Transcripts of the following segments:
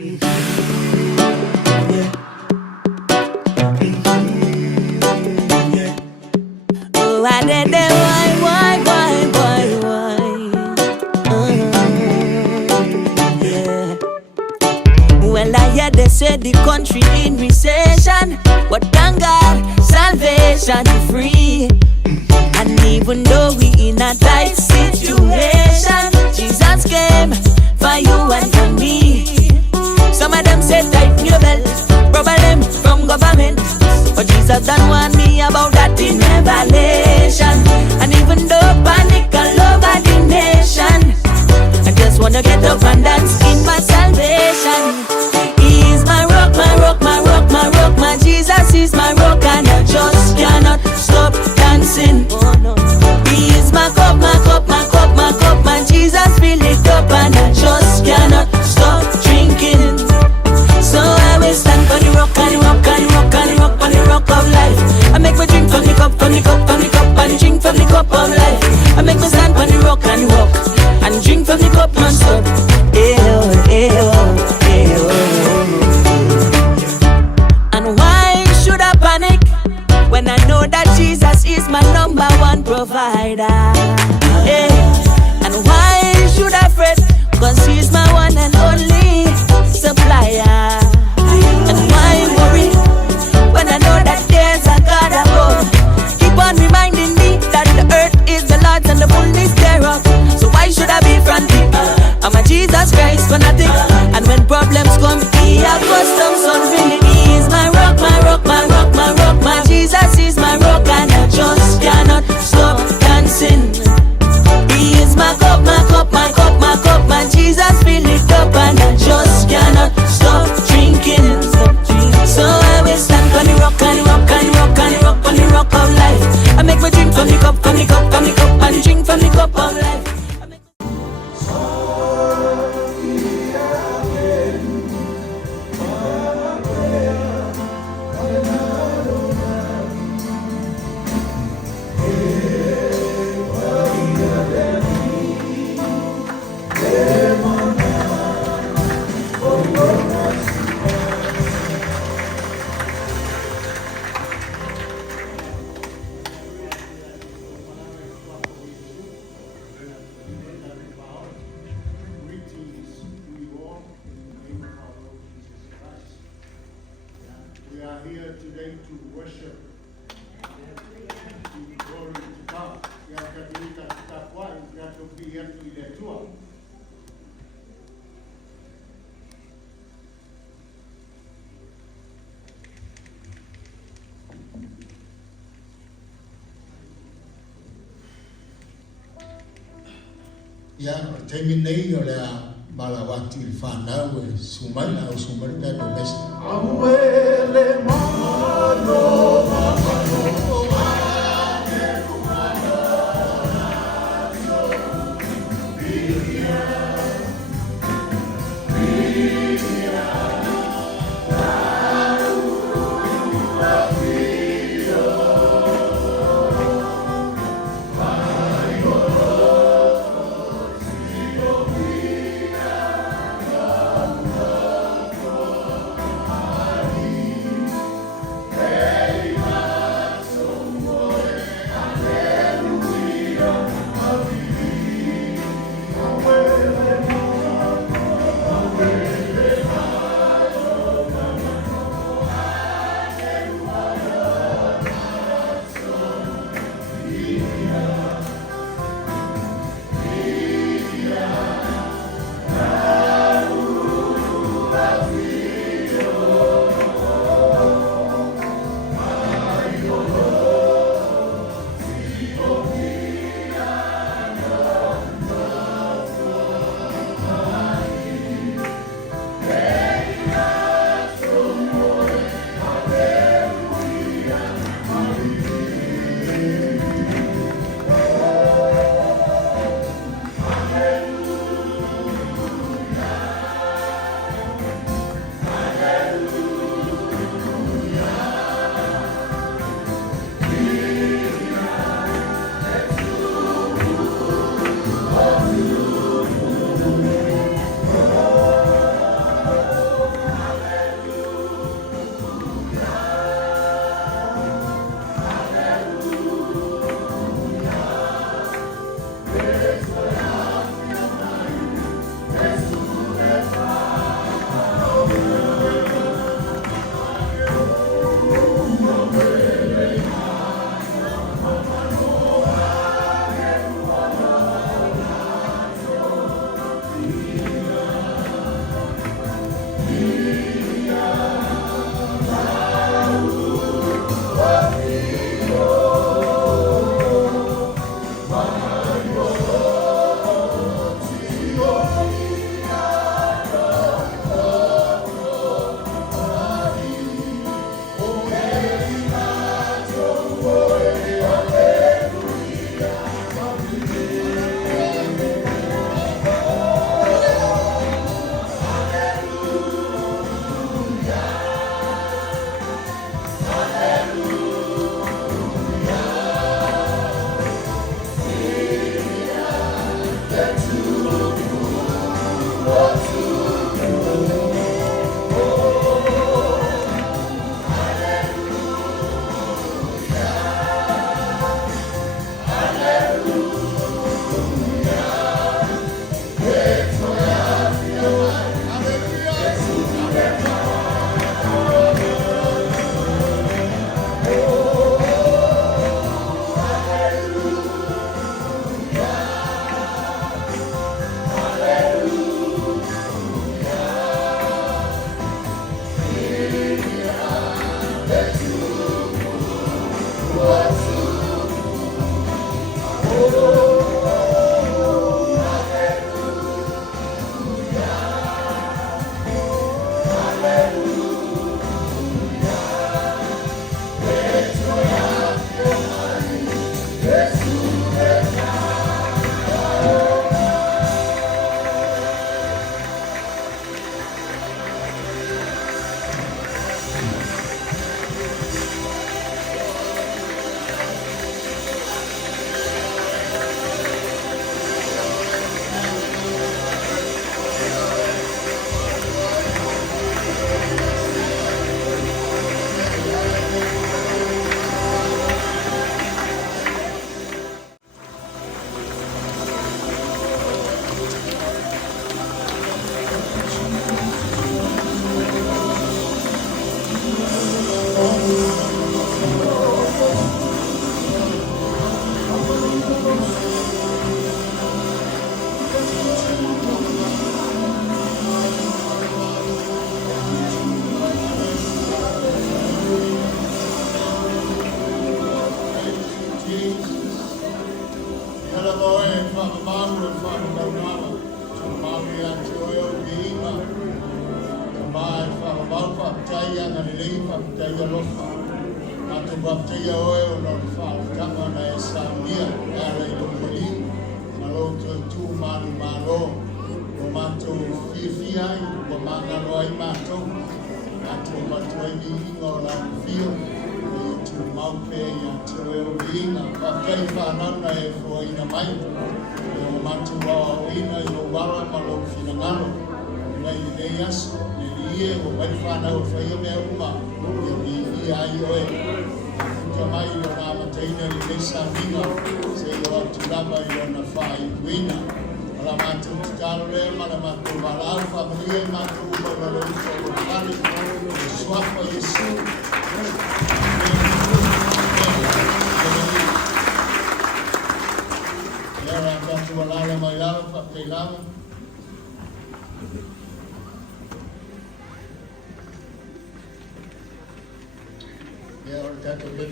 Oh, I did that, why? Yeah. Well, I hear they say the country in recession, but thank God, salvation free. And even though we in a tight situation, Jesus came for you and for me. Some of them say tighten your belt, problem from government, but Jesus don't want me about that in revelation. And even though panic all over the nation, I just wanna get up and dance in my salvation. He is my rock, my rock, my rock, my rock. My Jesus is my rock, and I just cannot stop dancing. He is my cup, my cup, my cup, my cup. My Jesus fill it up, and I just cannot stop drinking. So I will stand for the rock, and the rock, and the rock, and the rock, and the rock of life. I make me drink from the cup, from the cup, from the cup, and drink from the cup of life. I make me stand for the rock, and the rock, and drink from the cup non-stop. And why should I panic when I know that Jesus is my number one provider? And why should I fret? Cause he's my one and only supplier. And why worry when I know that there's a God above? Keep on reminding me that the earth is the Lord's and the fullness thereof. So why should I be frantic? I'm a Jesus Christ fanatic, and when problems come, he has customs unveiling. He is my rock, my rock, my rock, my rock. My Jesus is my rock, and I just cannot stop dancing. He is my cup, my cup, my cup, my cup. My Jesus fill it up, and I just cannot stop drinking. So I will stand on the rock, and the rock, and the rock, and the rock, on the rock of life. I make me drink from the cup, from the cup, from the cup, and drink from the cup of life. Ya terminei olha malawati Fanawe Sumaila Sumarita Domes. Abuele mano Hey!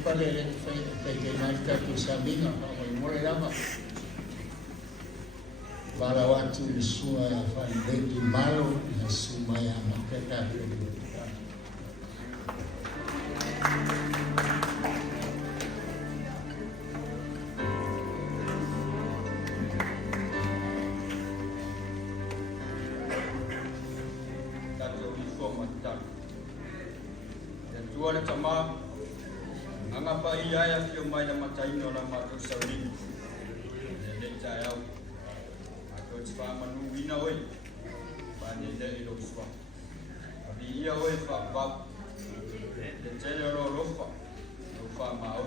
Faalelei Pekina Samitoa para watu Suega Faalelei Tuimalo na suma ya Mareta. Paia ya kio mai na mataino na mato sauri. Le tayau. Ako tsfa manu wina oi. Pa ne le ilo swa. Abi ia oi fa ba. Le tele ro rofa. Ro fa mau.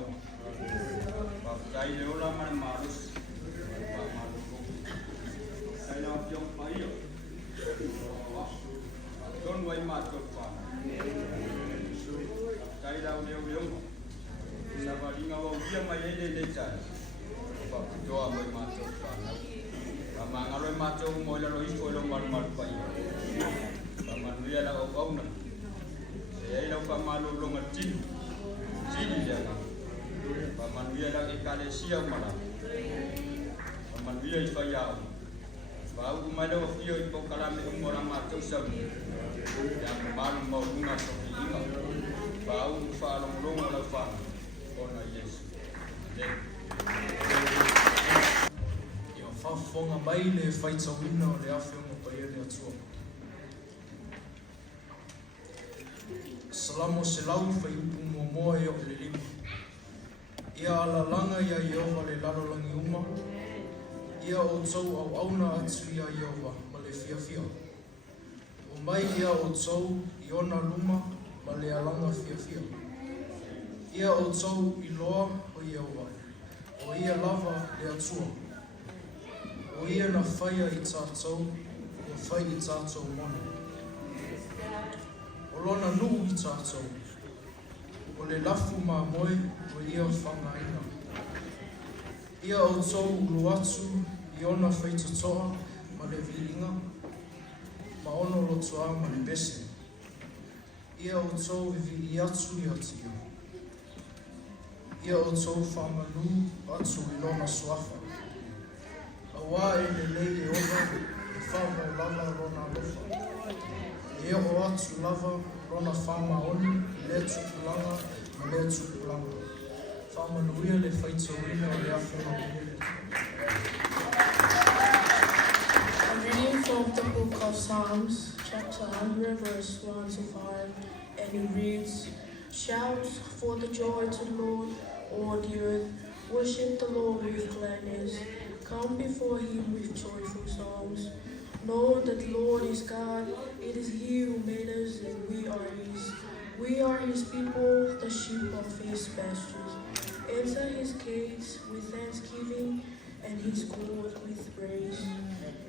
Pa tai le ola man marus. Pa malu ko. Sai na pio paia. Don wai mato fa. Tai la leo. Sabalinga wa uia mai ele tai. Pa kutoa mai mato fa. Pa mangaro mato mo la ro ifo lo mal pai. Pa manuia la o na. E ila pa malo lo ngati. Sini dia. Pa manuia la ekalesia mala. Pa manuia ifa ya. Pa u mai lo fio ipo kala me mo la mato sa. Ya malu mo una so fiinga. Pa u fa lo la fa. Ona Yesu. Ia whafonga mai le Faitauina o le awhi o Paia le atua. Salamo se lau whai upu mua moa e o le lima. Ia ala langa ia Yehova le lalolangi uma. Ia o tau au auna atu ia Yehova ma le fia fia. O mai ia o tau i ona luma ma le alanga fia fia. Ia o tau i loa o Yehova, o ia lava le atua. O ia na whaia i tātou, o whai i tātou mana. O lona nuu i tātou, o le lafu mā moe o ia whangaina. Ia o tau ulu atu i ona whaitatoa ma le vilinga, ma ono lotua ma le bese. Ia o tau i vili atu i atia. Ia o tau whamanu atu i lona swafa. A wā e le lei e oga, e whawau lava rona alofa. E o atu lava rona whama oni, le tupulanga, ma le tupulanga. Whama nuia le Faitauina o le awhona pere. A reading from the book of Psalms, chapter 100, verse 1 to 5, and it reads, Shout for the joy to the Lord, all the earth, worship the Lord with gladness, come before him with joyful songs. Know that the Lord is God, it is he who made us, and we are his. We are his people, the sheep of his pastures. Enter his gates with thanksgiving, and his court with praise.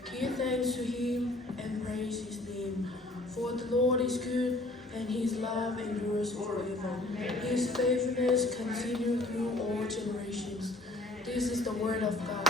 Give thanks to him, and praise his name. For the Lord is good, and his love endures forever. His faithfulness continues through all generations. This is the word of God.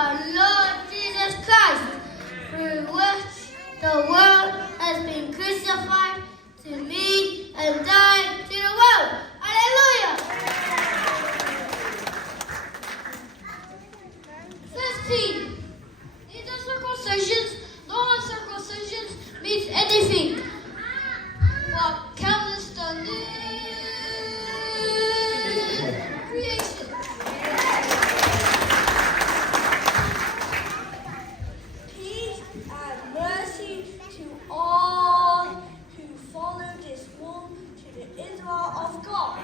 our Lord Jesus Christ, through which the world has been crucified to me and died to the world. Hallelujah! 15. Neither circumcisions nor uncircumcisions means anything, but counts the new creation. Peace and mercy to all who follow this rule, to the Israel of God.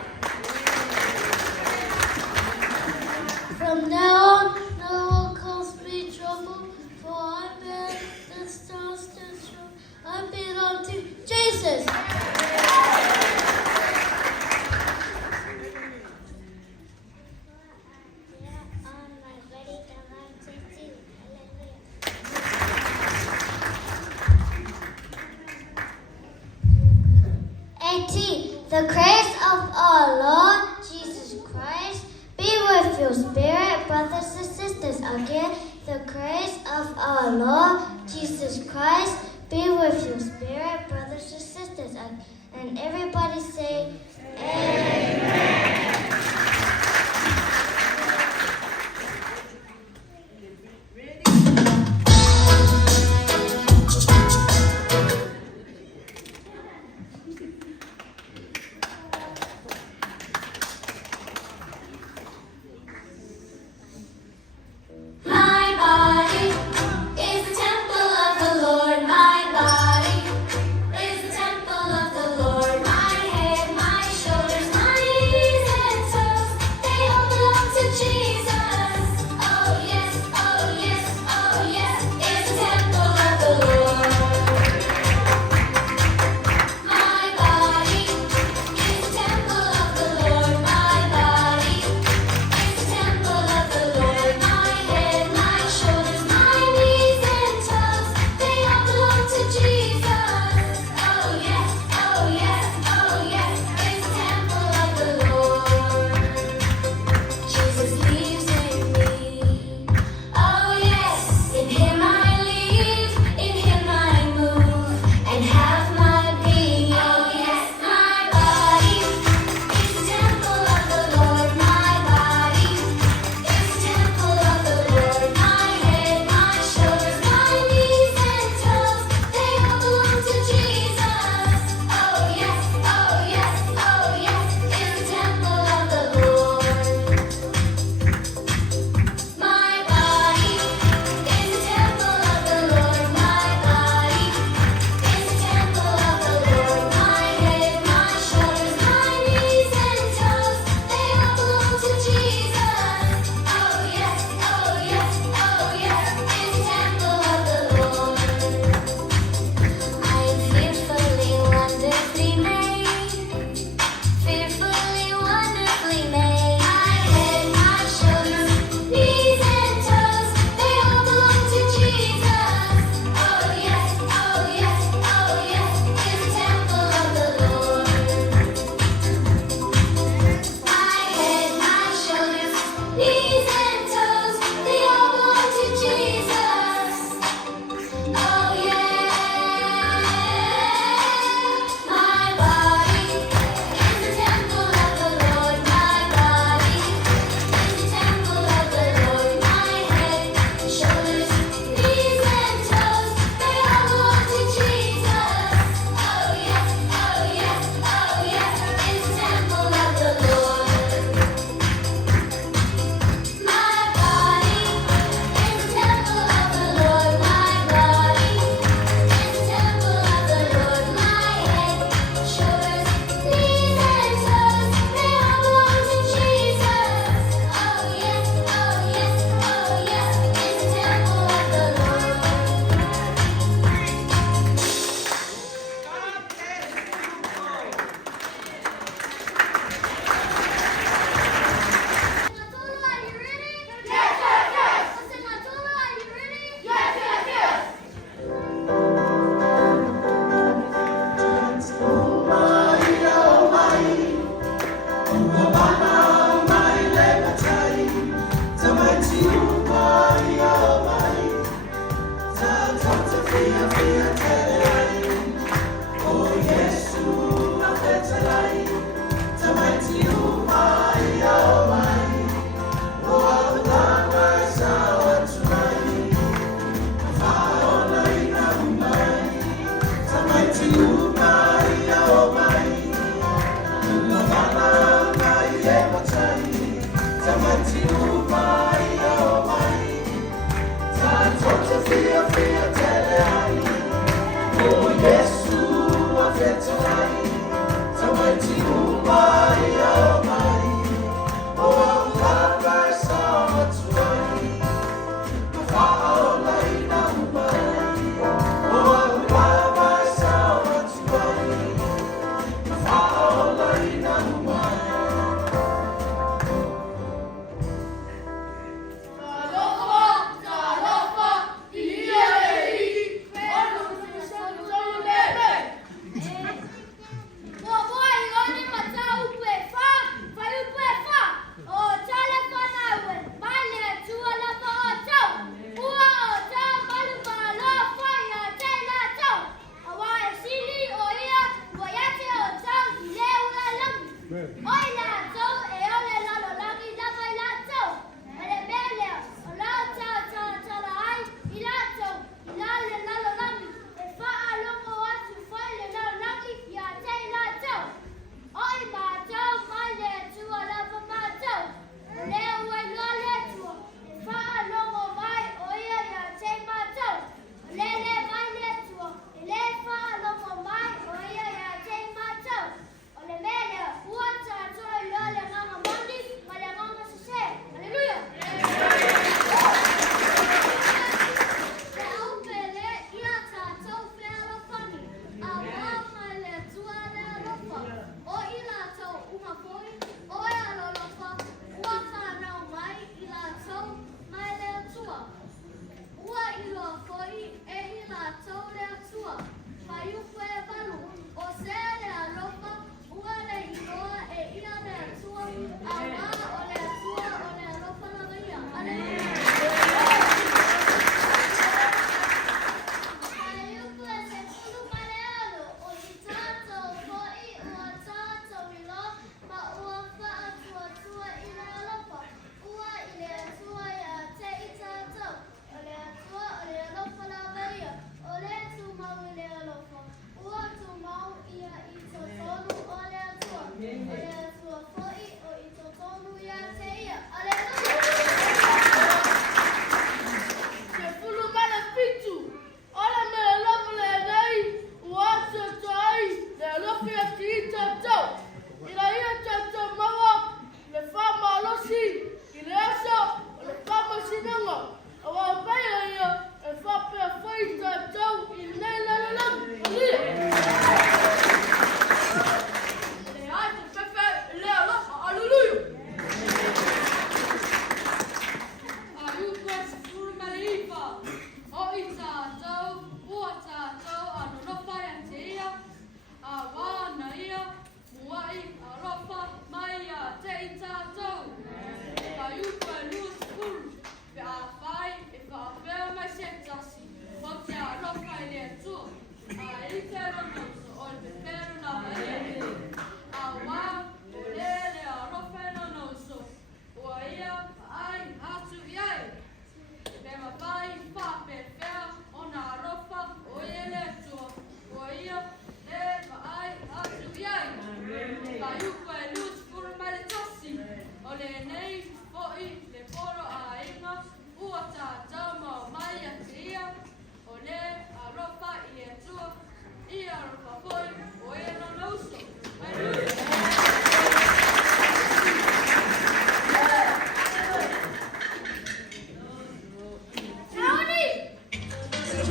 From now on, no one calls me trouble, for I bear the stars to show I belong to Jesus. The grace of our Lord Jesus Christ be with your spirit, brothers and sisters. Again, the grace of our Lord Jesus Christ be with your spirit, brothers and sisters. And everybody say, Amen. My body is the temple of the Lord. My body is the temple of the Lord. My head, my shoulders, my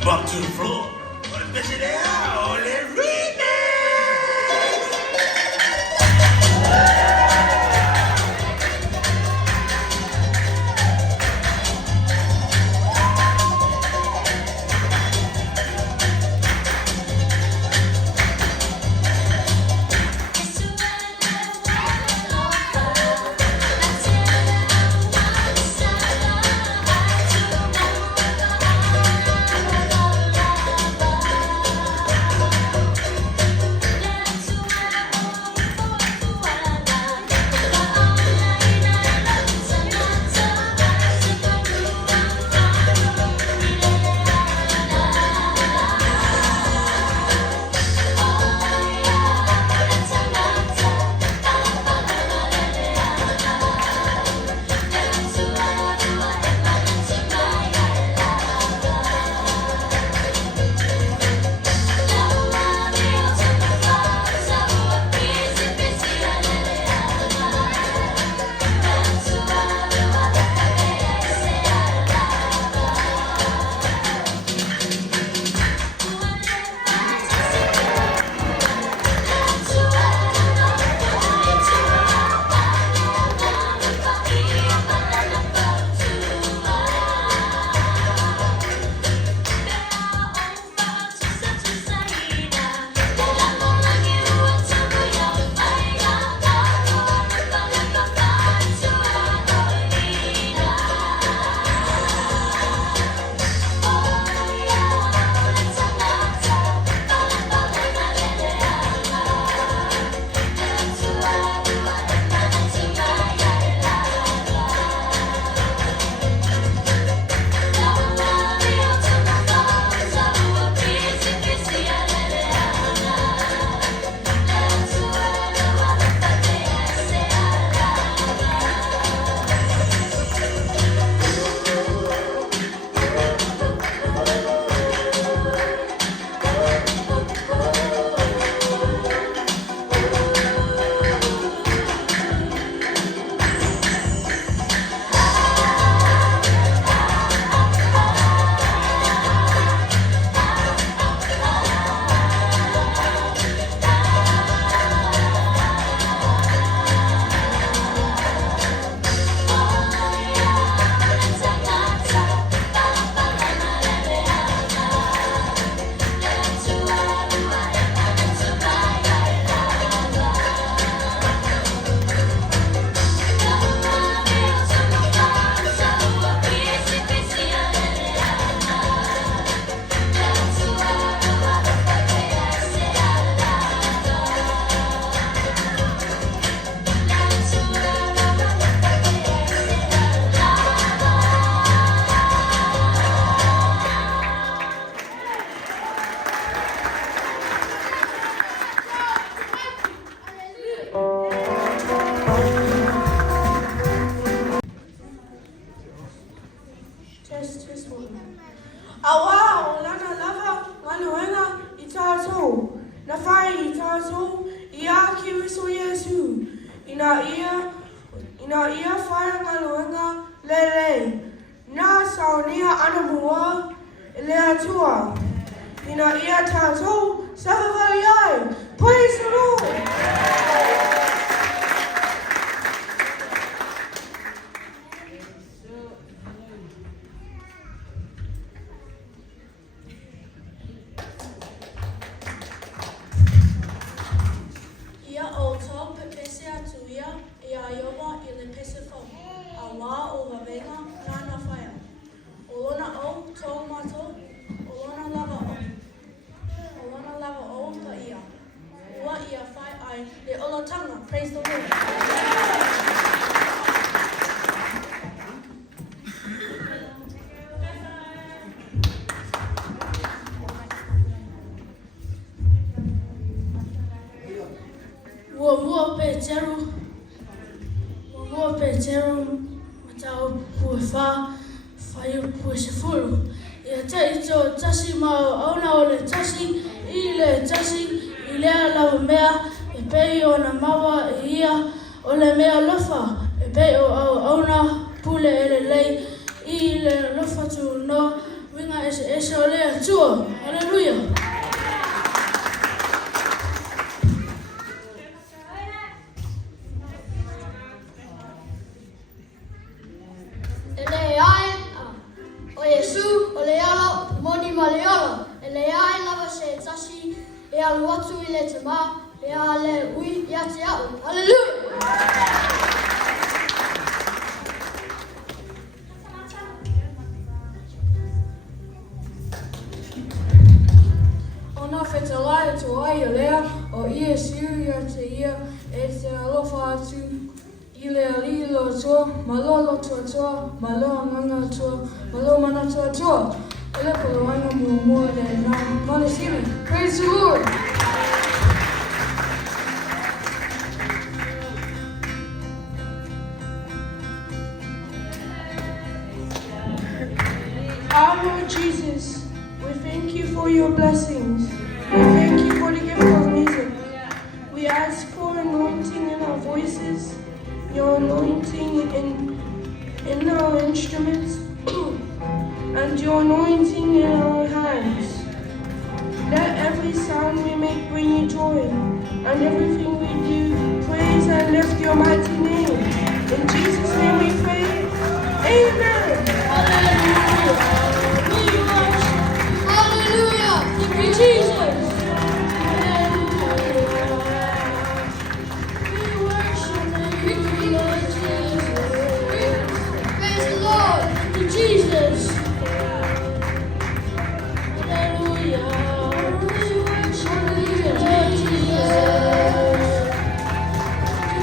Bump to the floor. What a bitch there? Oh, let Rita. Praise the Lord. Ia o tō pepese atu ia, ia iowa I le pese fo. A wā Mo Petero Matao Pufa Fire Pusifulu. Ia te ito tasi ma auna o le tasi I le tasi I lea lau mea e pei o na mawa I ia o le mea lofa e pei o auna pule e le lei I le lofa tu no winga ese o lea tua. Hallelujah. E alu atu I le te mā, e a le ui I a te au. Hallelujah! Ona whetalaia tu ai o lea, o ia siu ia te ia, e te alofa atu I le alilo atua, malolo tuatua, maloa nganga atua, maloa mana atua. Ele poloanga mua le na Patisema. Praise the Lord. Our Lord Jesus, we thank you for your blessings. We thank you for the gift of music. We ask for anointing in our voices, your anointing in our instruments, and your anointing in our hands. Let every sound we make bring you joy, and everything we do praise and lift your mighty name. In Jesus' name we pray. Amen. Hallelujah. Hallelujah. Thank you, Jesus. We worship you, Lord Jesus. Praise the Lord. Thank you, Jesus. Hallelujah. We worship you, Lord Jesus. Thank you,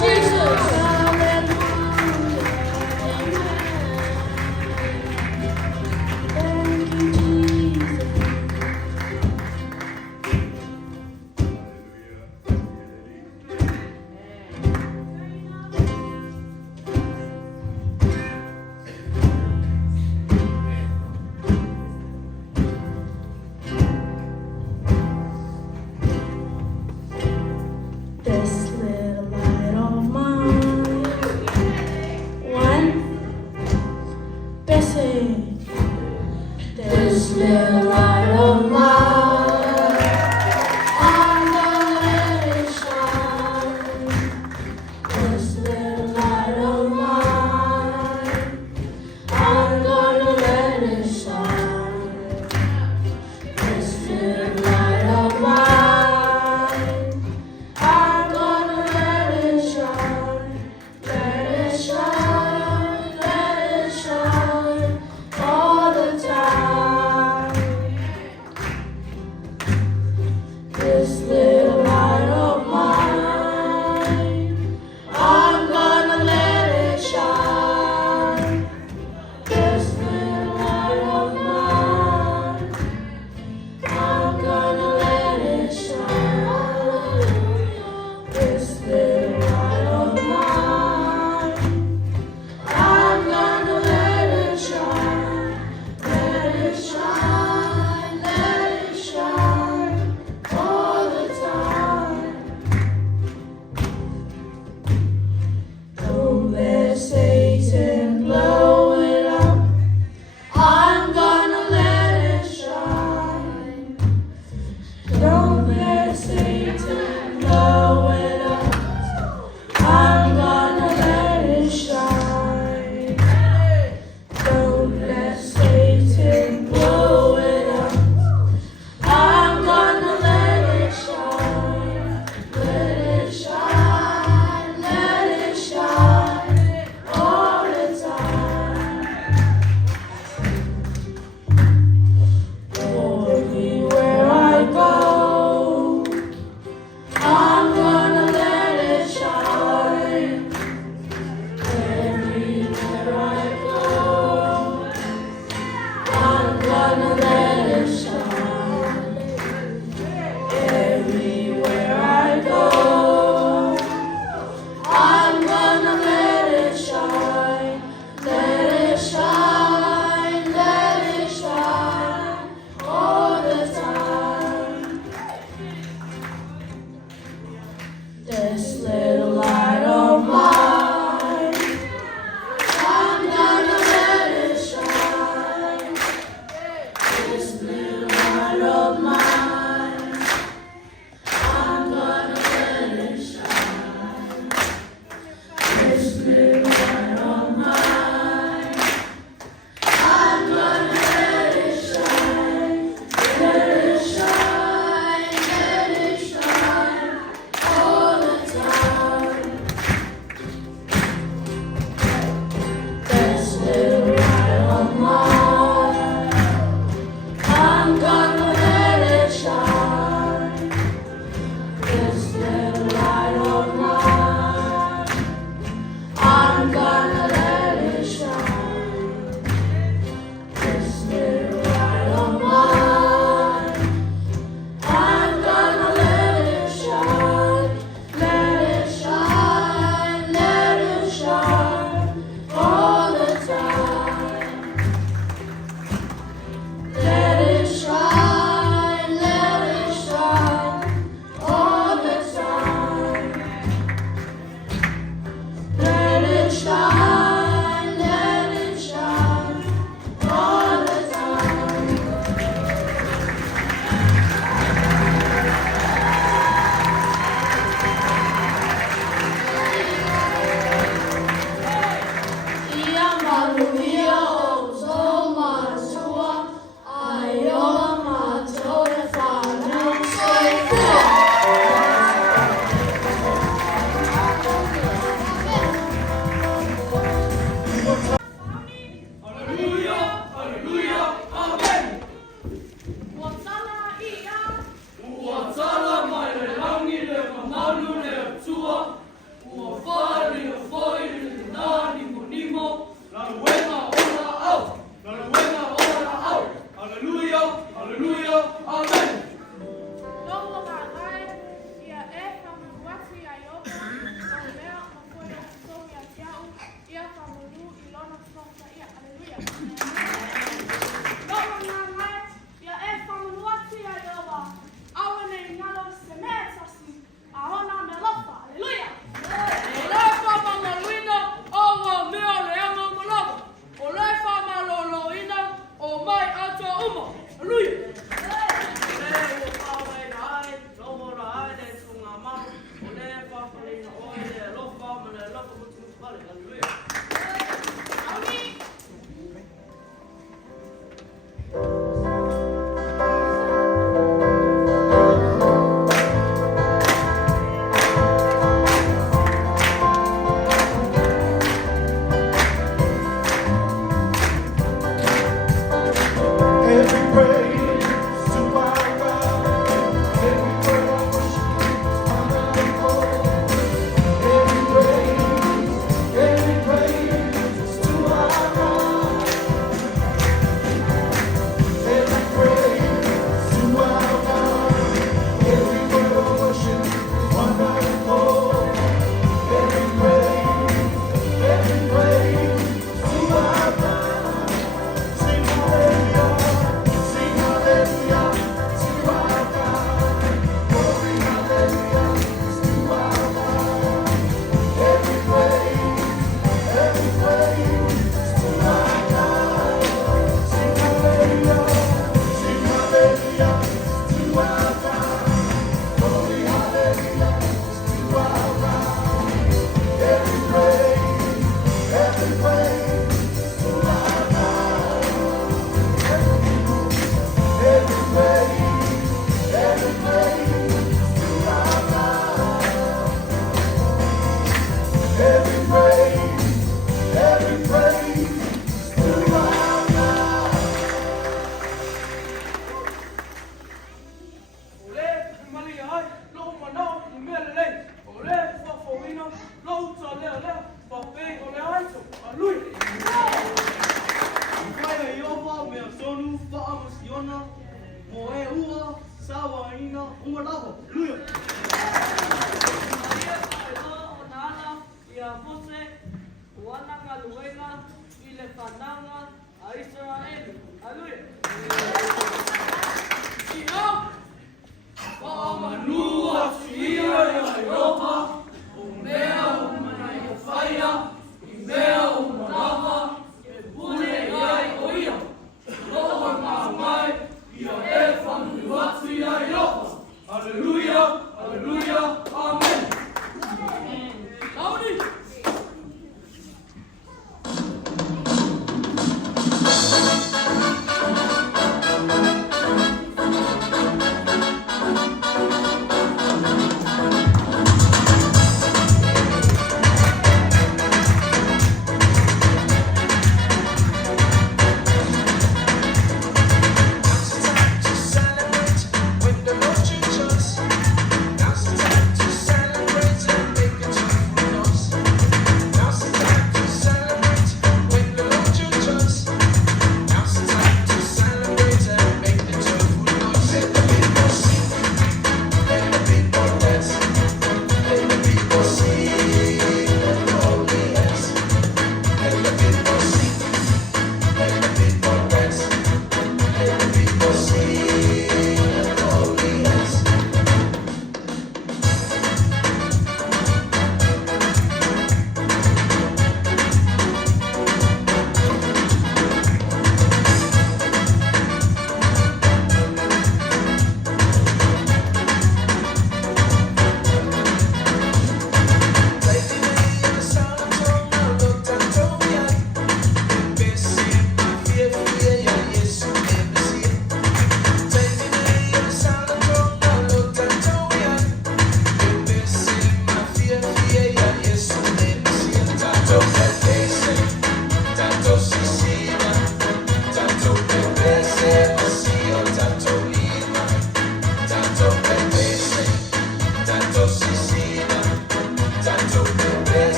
Jesus. Hallelujah.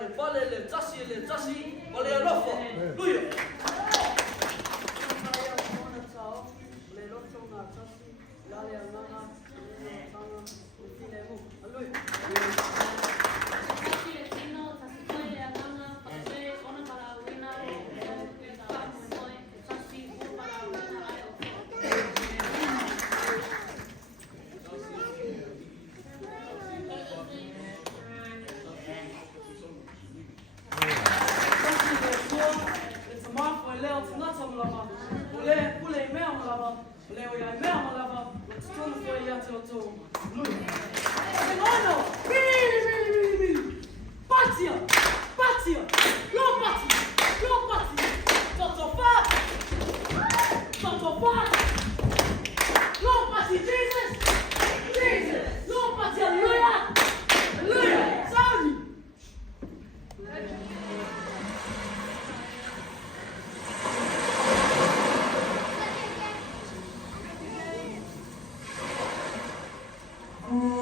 Fale, Faalelei, Tusi, Fale Alofo. Luia. Oh.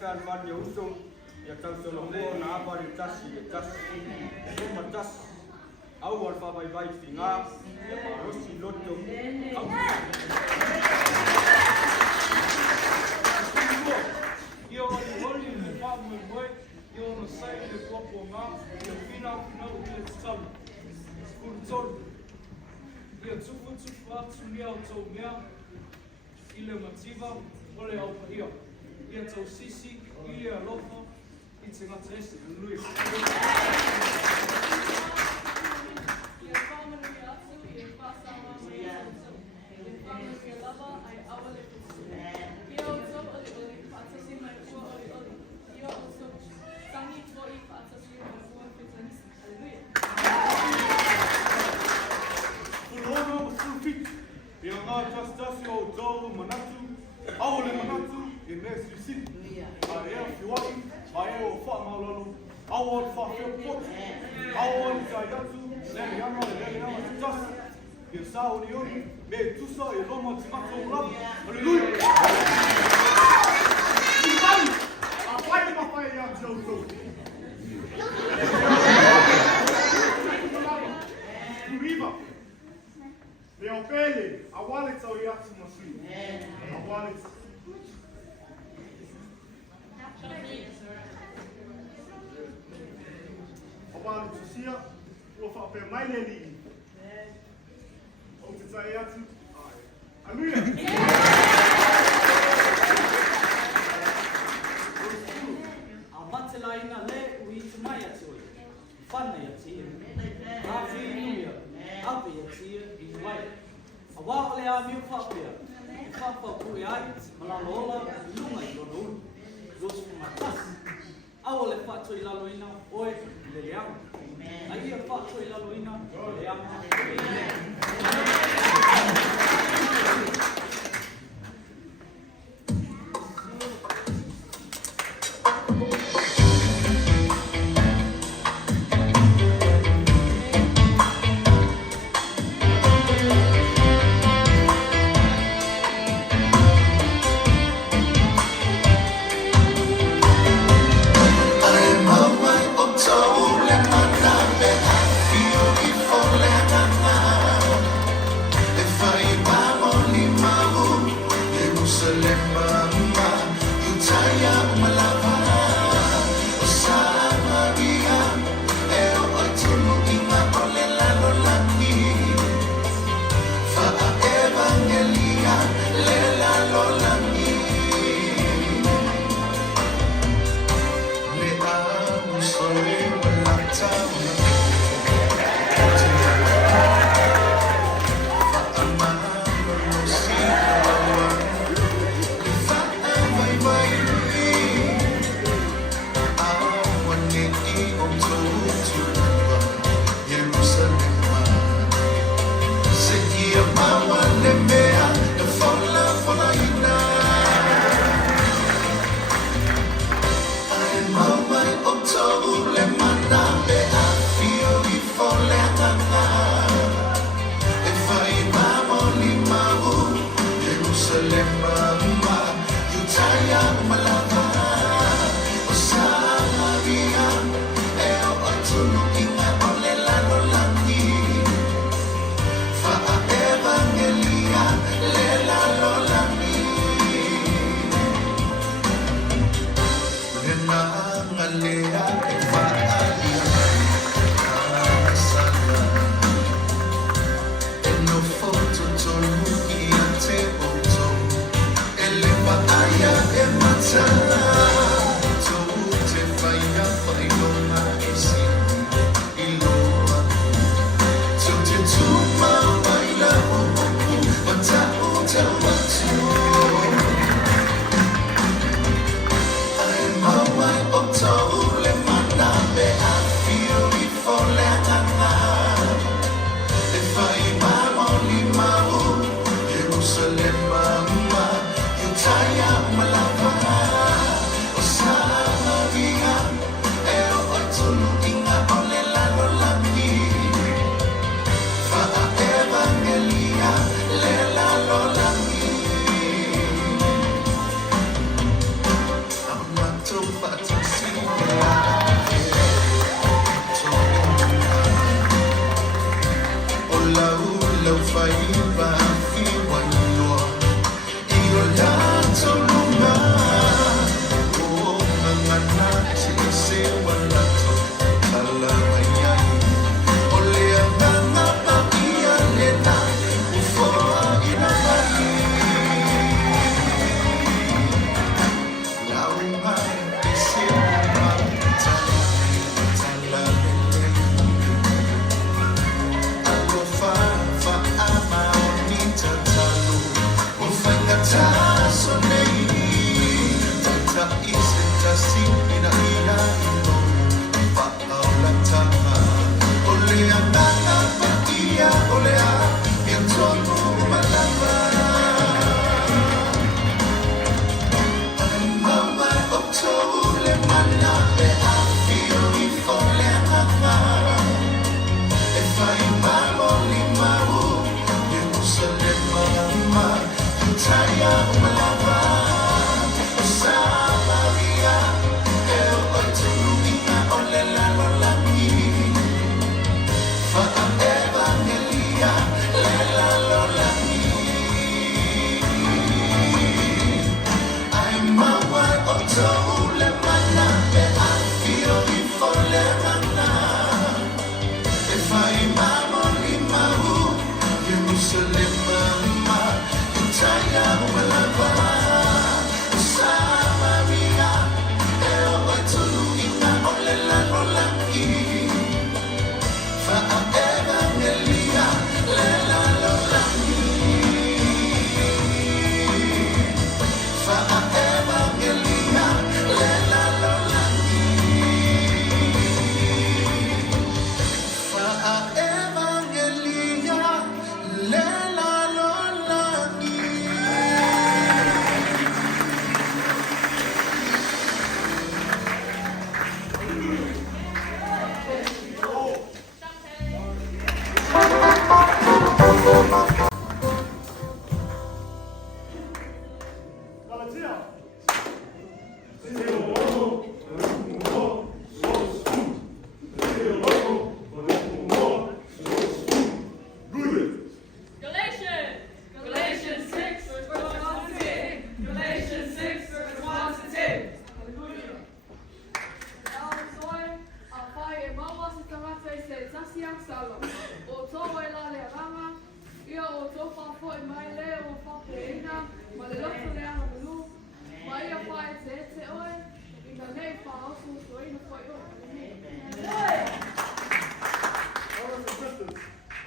whan ia uso, ia tau Solomon na apare tasi, Soma tasi. Au al whawaiwai whinga, ia marosi loto, au. Ia oli le whamu moe, ia ono sai le kuapo ngā, ia whina ia tsalu. Skuru tolu. Ia tufu atu nia o tau mea, I le mativa, ole au pahia. Ia tau sisi, I le alofa, I te ngata ese, nui. Ia whamanui atu, ia whasawa mai atu. Ia whamanui lava, ai awale putu. Ia o tau oli, whaatasi mai ua oli. Ia o tau tangi toi whaatasi mai ua whitanisi. Alleluia. Fulona o fulfit. Ia ngā tasi o tau manatu, awale manatu, I nesu sit. A ea whiwai, a ea o whaamaulalo, awa o whawheo potu, awa o tai atu, lele ama te tasi. Ia sao ni oni, me tusa I loma te mato o rabu. Alleluia! Tuimalo! A whai mawhai ea te au tau. Riva! Me o pele, a wale tau I atu masui. A wale tau. A wale tusia, ua whawhea Malele. O te tai atu. Alleluia! A Madeline le ui te mai atu oi. Whana ia tia. Rāwhi inuia. Api ia tia I wai. A wāole a miu whapea. I whapapui ai, malalola, lunga I rono ulu. Rosu matasi. Awole whātua I laloina, oe, le leanga. A ia whātua I laloina, le leanga.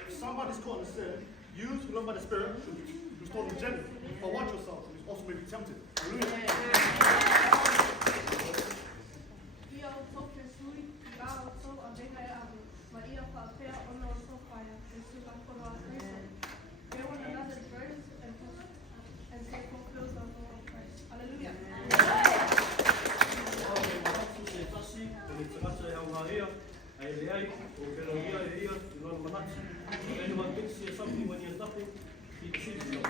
If somebody's caught in sin, you, who led by the Spirit, should restore them gently. But watch yourself, and you also may be tempted. Hallelujah. Anyone thinks you're something when you're nothing, he deceives you.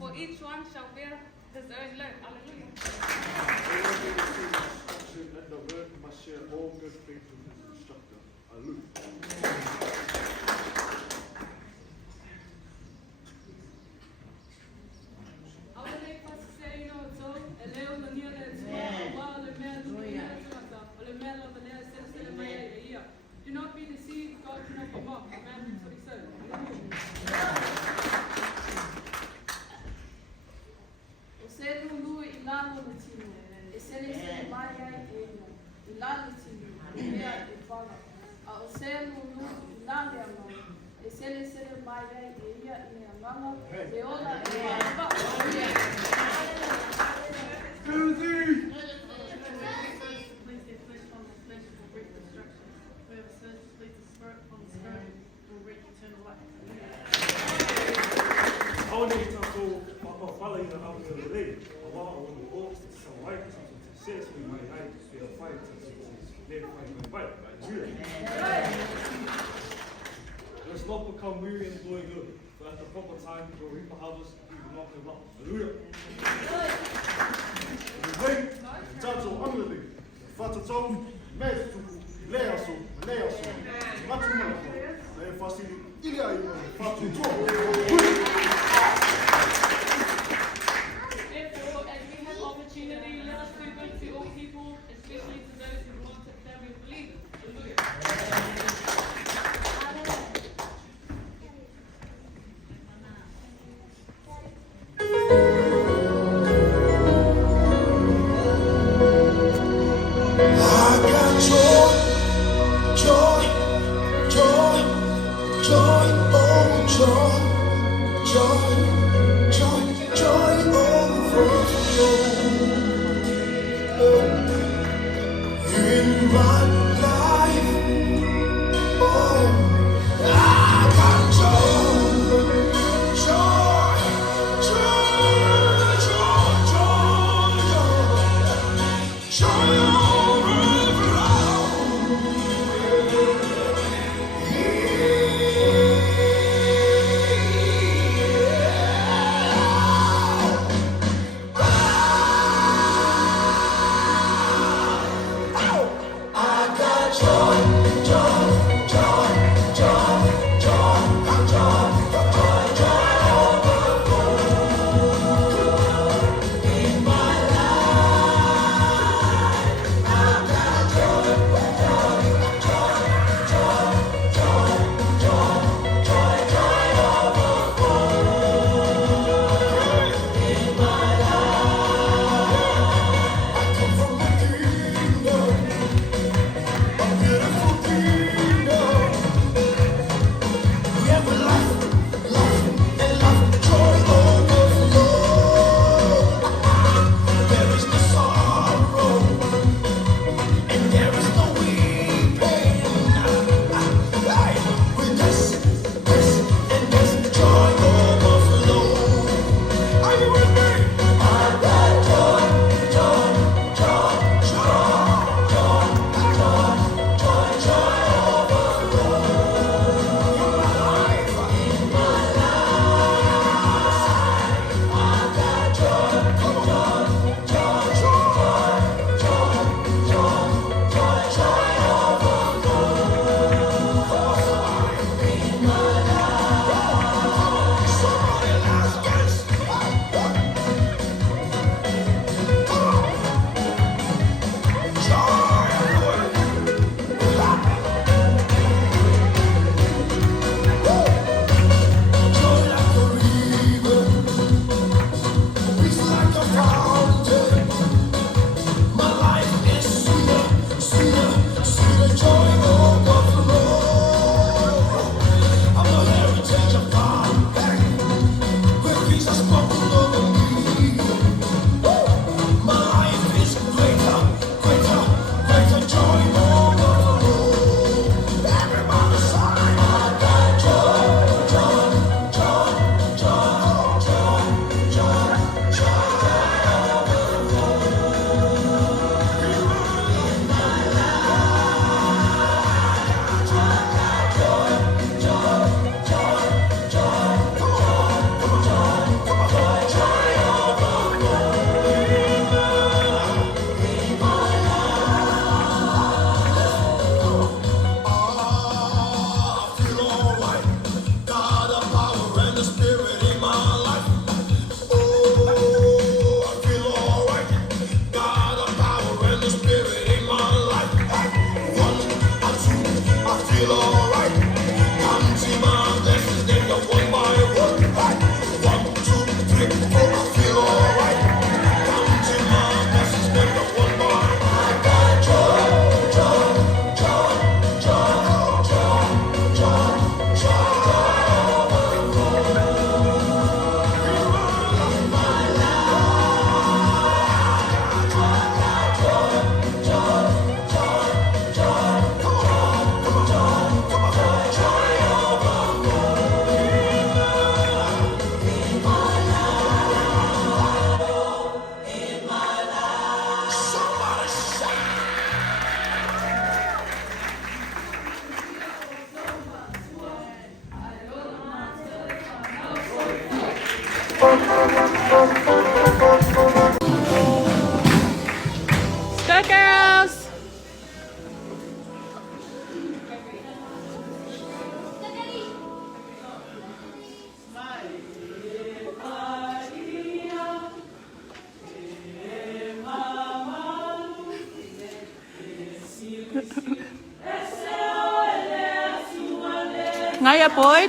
For each one shall bear his own load. Hallelujah. Let the word must share all good things with his instructor. Hallelujah. Do not be deceived, God cannot be mocked. Amen. That's what he said. Faleina au Malele, a wā o ni o te sawai ki te ses ni mai ai te a whai te le whai mai mai. Let's not become weary in doing good, but at the proper time we will reap a harvest we will not give up. Hallelujah. Nive, Tatalo Amata, Faatauina, Metuku, Leaso, Matumala, Fasili, Ilia, Faatauina. Opportunity, let us do good to all people, especially to those who want to family believers. I got joy, overflow in Good girls. Ngaya boy.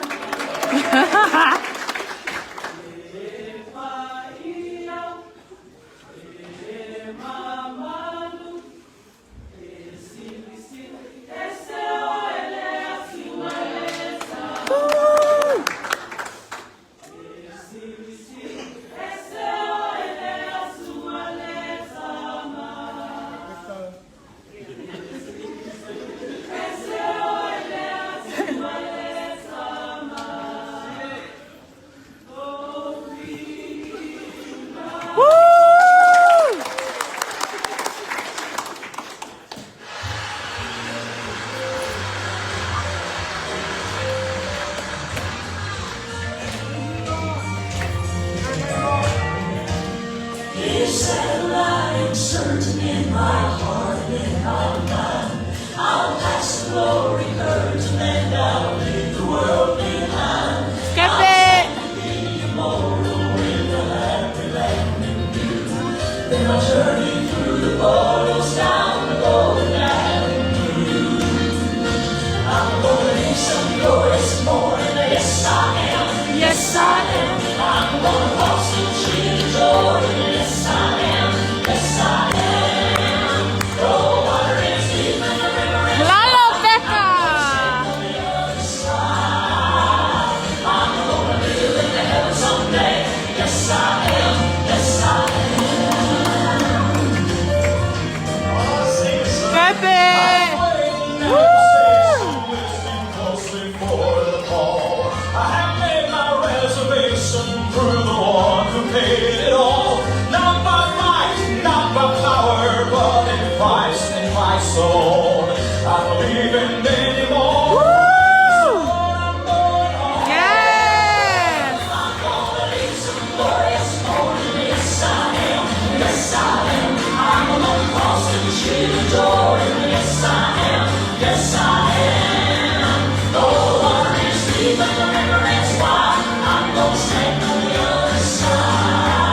soul. I believe in many more. Yes! I'm gonna leave some glorious morning. Yes, I am. Yes, I am. I'm gonna cross the street of Jordan. Yes, I am. Yes, I am. Though the water is deep and the river is wide, I'm gonna stand on the other side.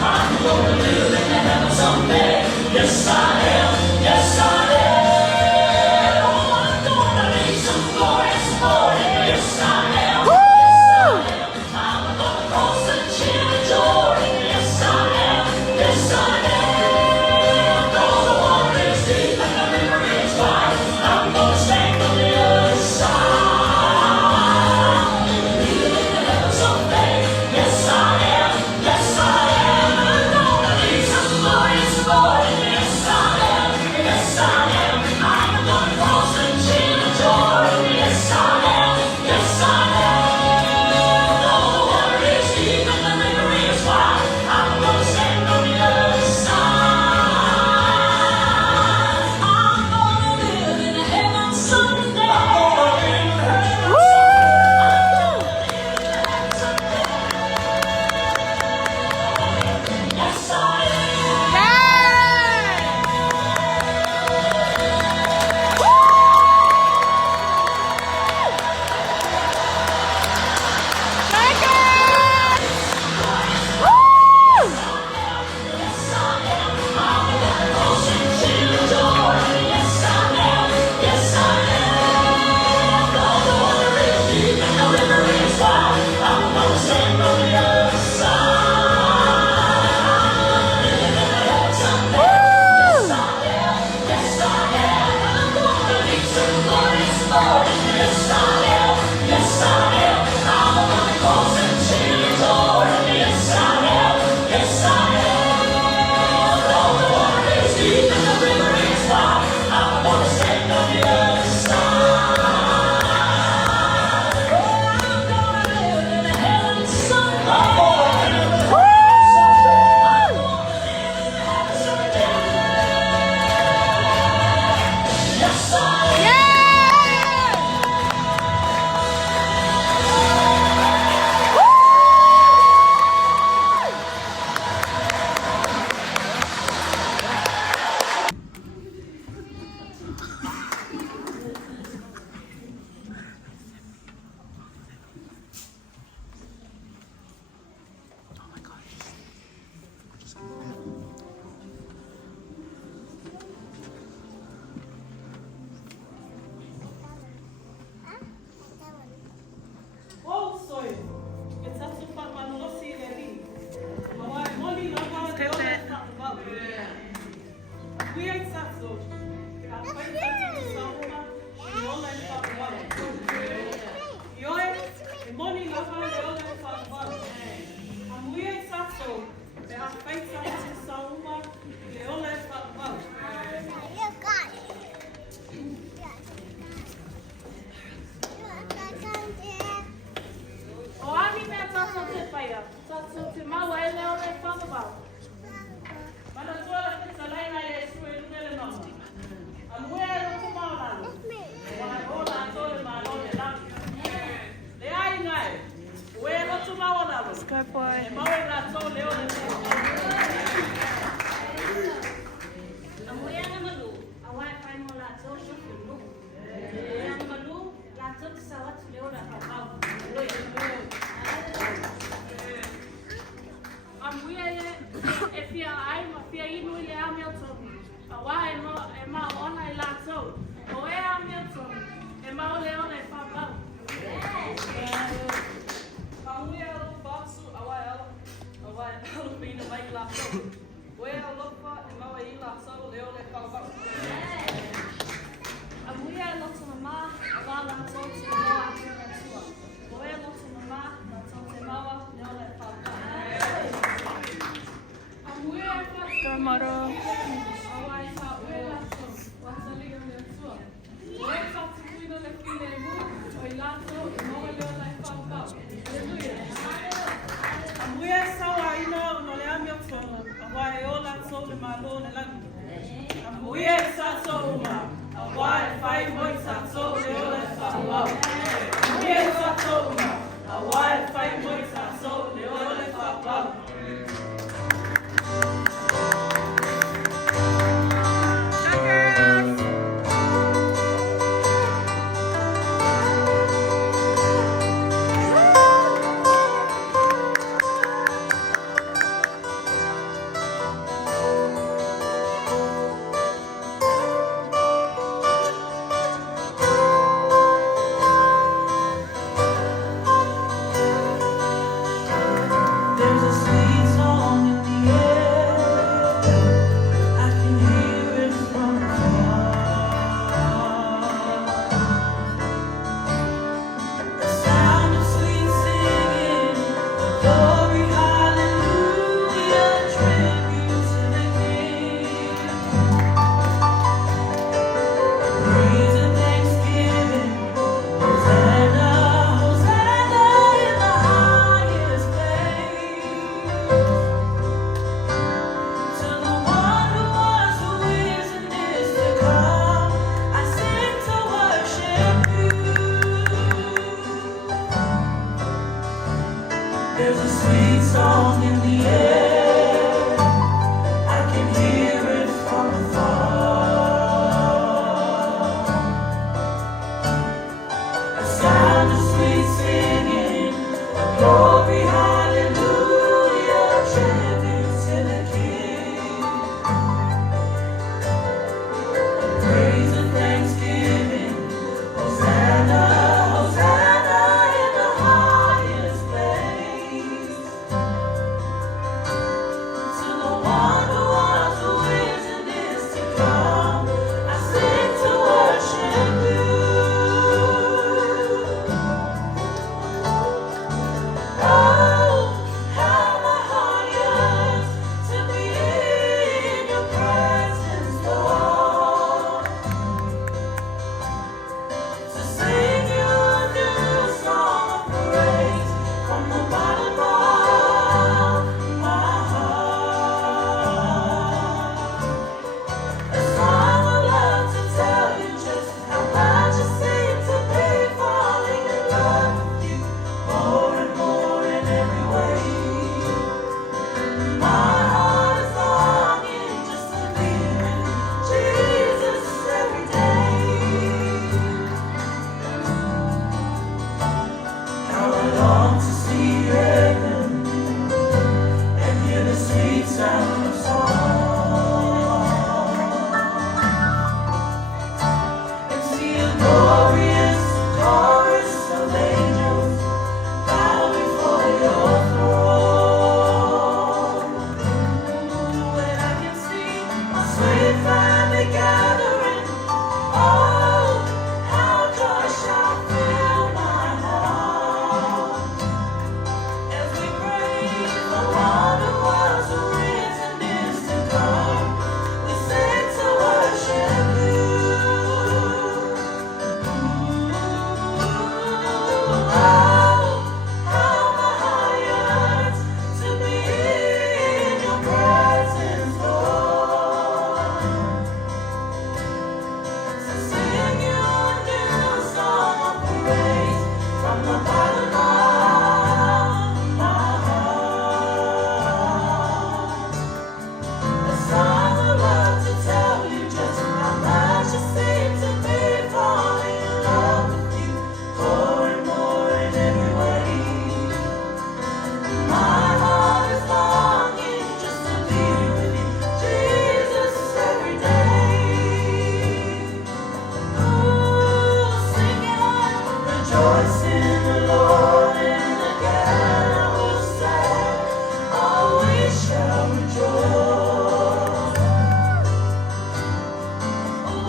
I'm gonna live in the heaven someday. Yes, I am. Yes, I am. Oh, I'm gonna leave some glorious morning. Yes, I am. Yes, I am. I'm gonna cross the street of Jordan. Yes, I am. Yes, I am. Though the water is deep and the river is wide, I'm gonna stand on the other side. Live in the heaven someday. Yes, I am. Yes, I am. I'm gonna leave some glorious morning. Yes, I am. Yes, I am. I'm gonna cross the street of Jordan. Yes, I am. Yes, I am. Though the water is deep and the river is wide, I'm gonna stand on the other side. I'm gonna live in heaven someday. I'm gonna live in heaven someday. Yes, I Good boy. Rejoice in the Lord, and again I will say, oh, we shall rejoice.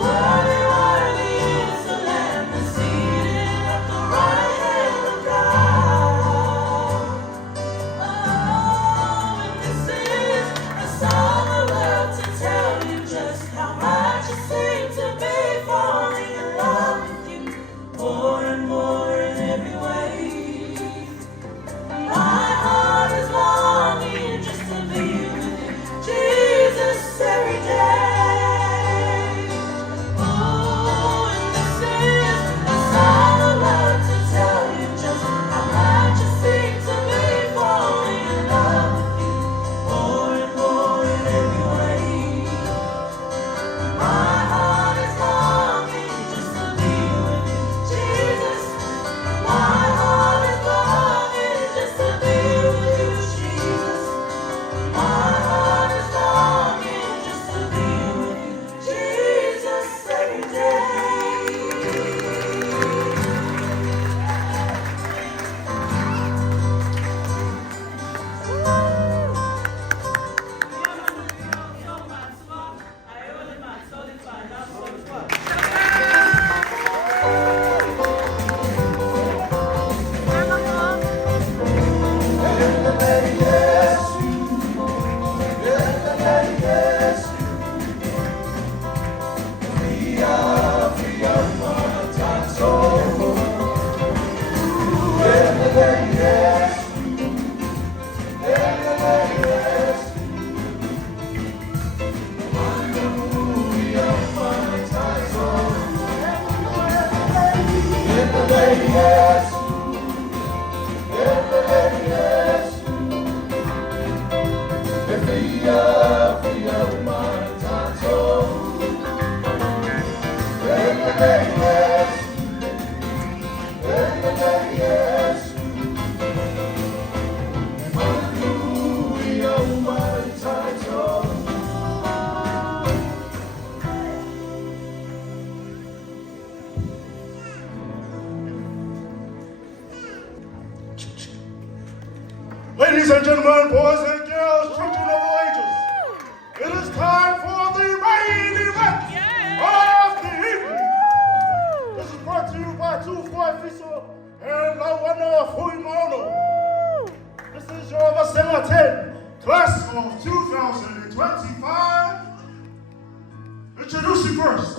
Worthy, worthy is the Lamb that's seated at the right hand of God. Oh, and this is a song I love to tell you just how much it seems to be falling in love with you more and more in every way. My heart is longing just to be with you, Jesus, every day. Oh, and this is a song I love to tell you just how much it seems to be falling in love with you more and more in every way. My heart is longing just to be with you, Jesus. My heart is longing just to be with you, Jesus. My heart is longing just to be with you, Jesus, every day. Ladies and gentlemen, boys and girls, children of all ages, it is time for the main event of the evening. This is brought to you by 2-4 Fiso and Lawana Tuimalo. This is your Vasega 10, class of 2025. Introduce you first.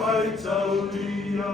Faitauina.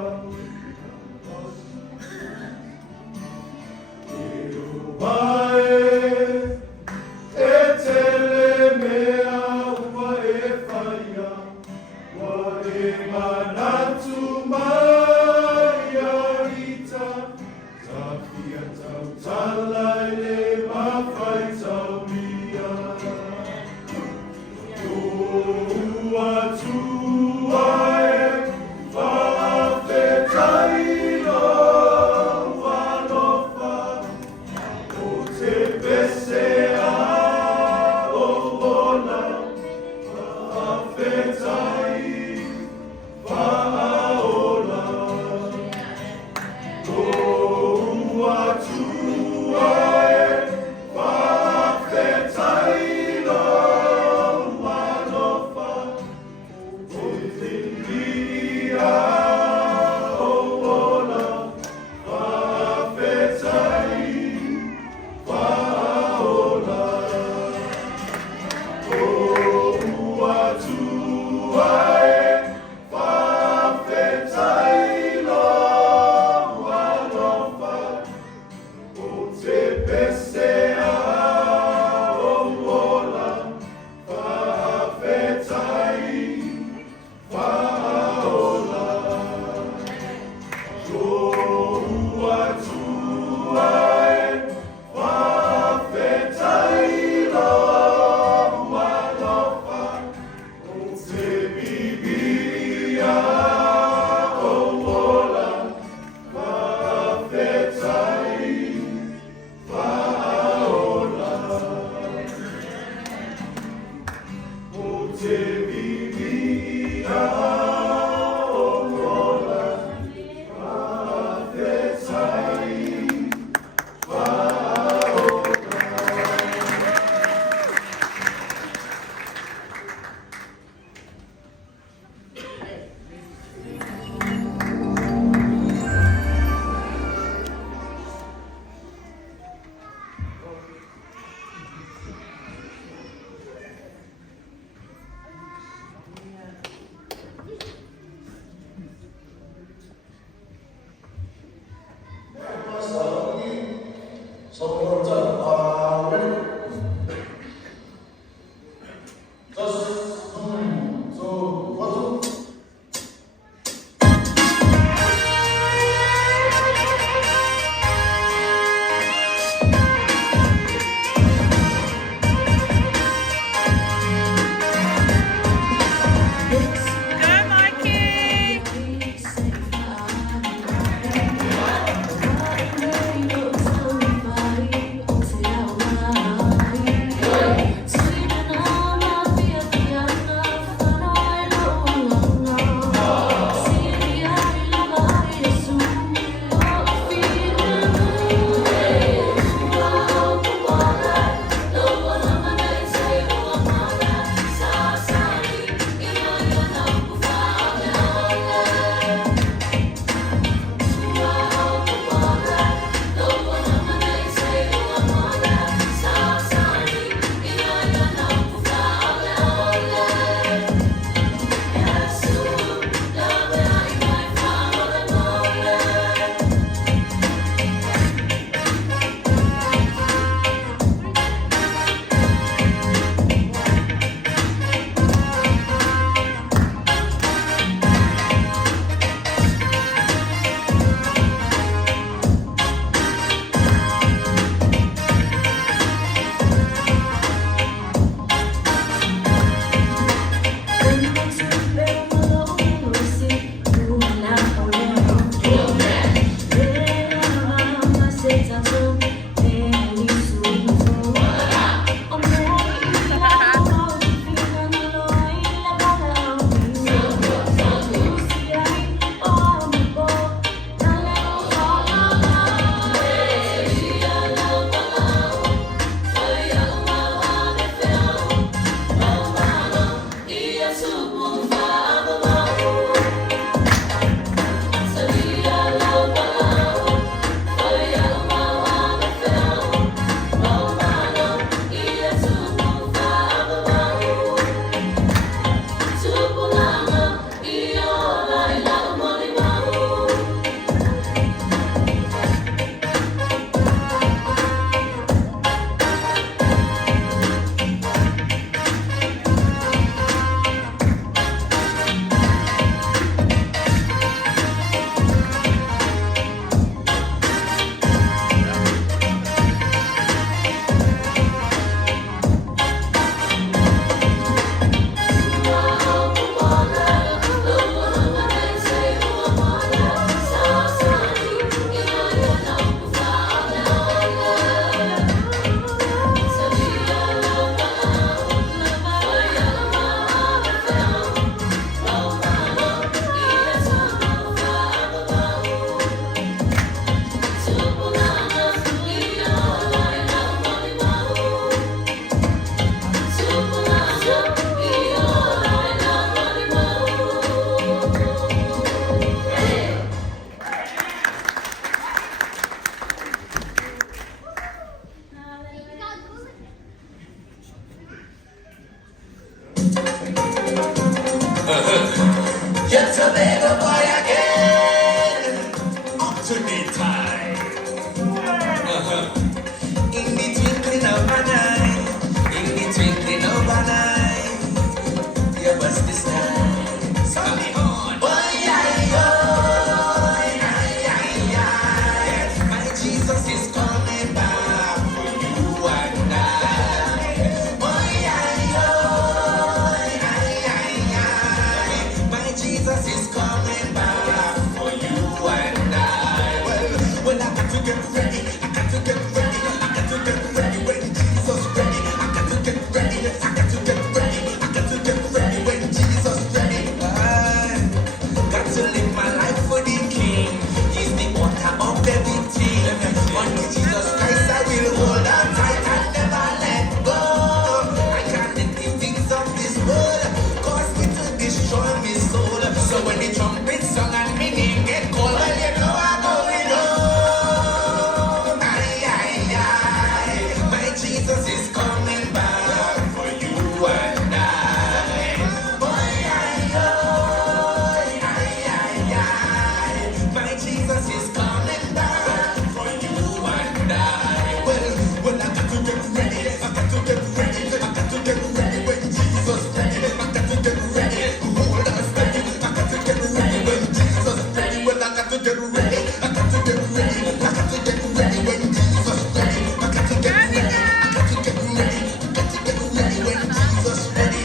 Just a beggar boy again. Up to the time. In the twinkling of an eye, in the twinkling of an eye, you was this time. Sorry on. Boy, my Jesus is coming back for you and I. Boy, my Jesus is coming back for you and I. Well, I got to get ready. I got to get ready. I got to get ready when Jesus ready. I got to get ready. I got to get ready. I got to get ready when Jesus ready. Got to live my life for the King. He's the author of everything. On Jesus Christ I will hold on tight and never let go. I can't let the things of this world cause me to destroy my soul. So when the trumpet song and me name get called, well you know I'm going home. My Jesus is coming back for you and I. My Jesus is coming back for you and I. Well, I got to get ready. I got to get ready. I got to get ready when Jesus ready. I got to get ready. Hold on steady. I got to get ready when Jesus ready. Well, I got to get ready. I got to get ready. I got to get ready when Jesus ready. I got to get ready. I got to get ready. I got to get ready when Jesus ready.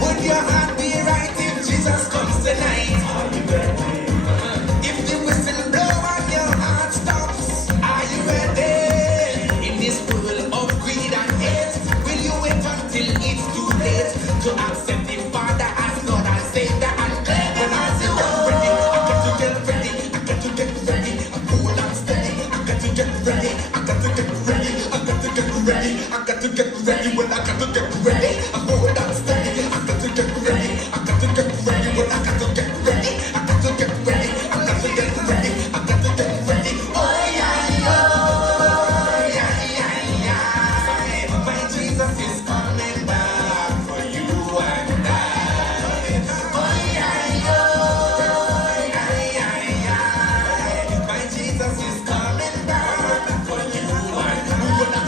Would your heart be right if Jesus comes tonight? Are you ready? If the whistle blow and your heart stops, are you ready? In this world of greed and hate, will you wait until it's too late to accept the Father as Lord and Savior and claim Him as your own? I got to get ready. I got to get ready. I'm cool and steady. I got to get ready. I got to get ready. I got to get ready. I got to get ready. Well, I got to get ready. I'm cool and steady. I got to get ready. I got to get ready. Well, I got to get ready. I got to get ready. I got to get ready. I got to get ready. Oh, my Jesus is coming back for you and I. Oh, my Jesus is coming back for you and I.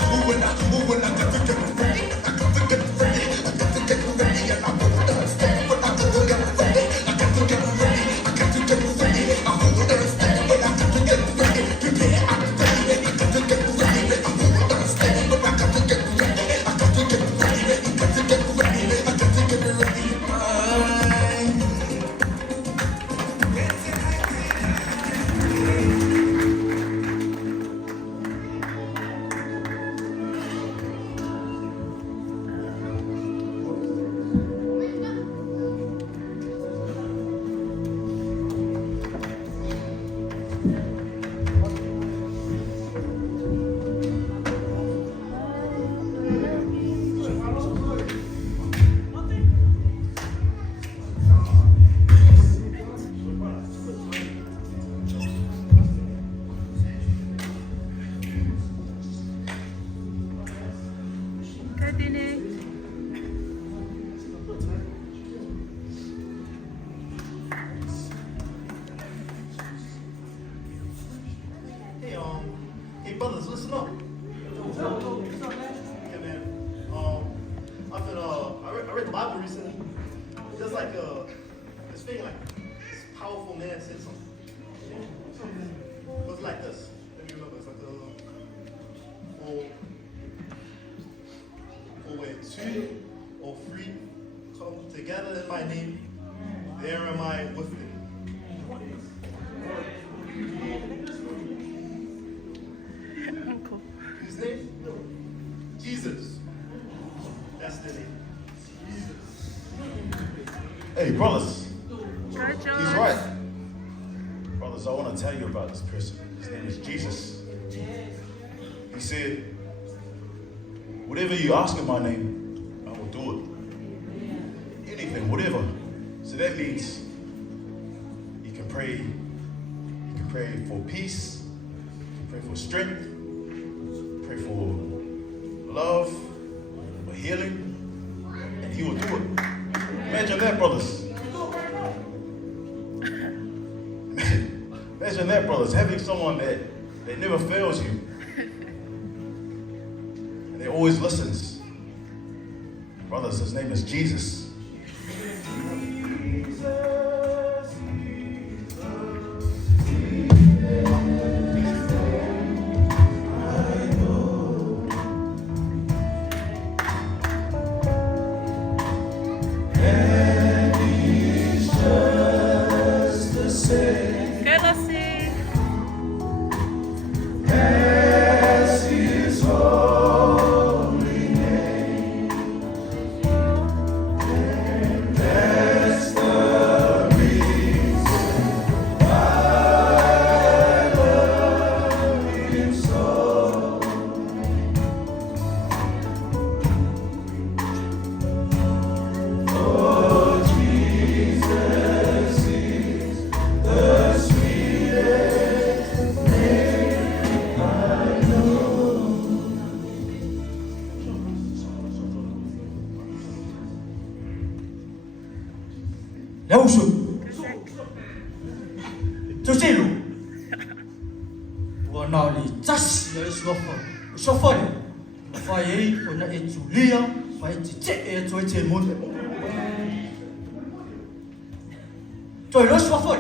When I got to get ready. I got to get ready. I got to get ready. And I'm going to stand. But I got to get ready. I got to get ready. I got to get ready. I'm going to stand. But I got to get ready. Prepare and ready. I got to get ready. I'm going to stand. But I got to get ready. I got to get ready. I got to get ready. I got to get ready. Hey brothers, listen up. Yeah, man. I read the Bible recently. There's like this thing, like this powerful man said something. It was like this. Let me remember. It's like for where two or three come together in my name, there am I with them. His name? Jesus. That's the name. Jesus. Hey, brothers. He's right. Brothers, I want to tell you about this person. His name is Jesus. He said, whatever you ask in my name, I will do it. Anything, whatever. So that means you can pray. You can pray for peace. You can pray for strength. Pray for love, for healing, and he will do it. Man, Imagine that, brothers. Imagine that, brothers, having someone that never fails you. And he always listens. Brothers, his name is Jesus. Toi lo swafa.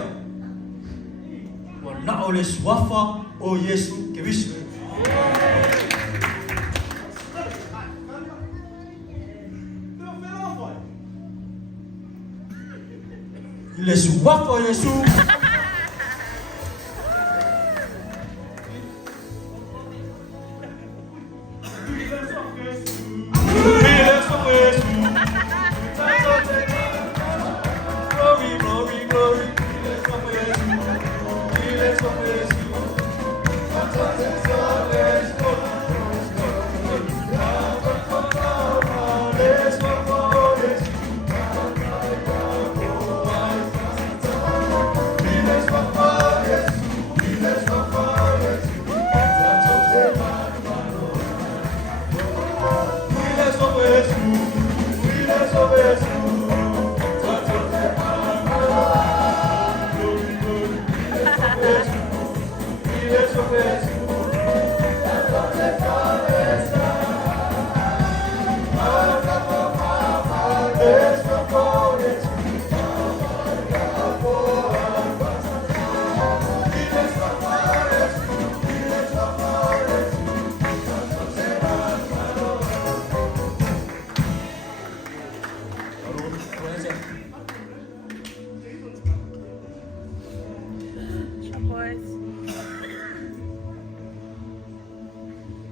Wa na ole swafa o Yesu ke visu. Il est swafa Yesu.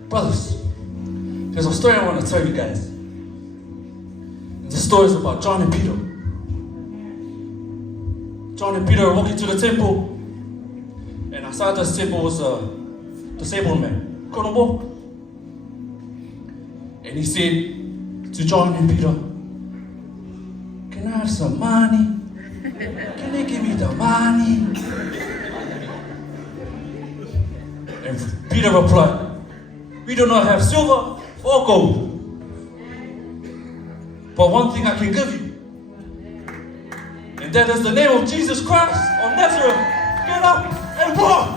Brothers, there's a story I want to tell you guys. The story is about John and Peter. John and Peter are walking to the temple, and outside the temple was a disabled man, couldn't walk. And he said to John and Peter, "Can I have some money? Can they give me the money?" And Peter replied, "We do not have silver or gold, but one thing I can give you, and that is the name of Jesus Christ of Nazareth. Get up and walk."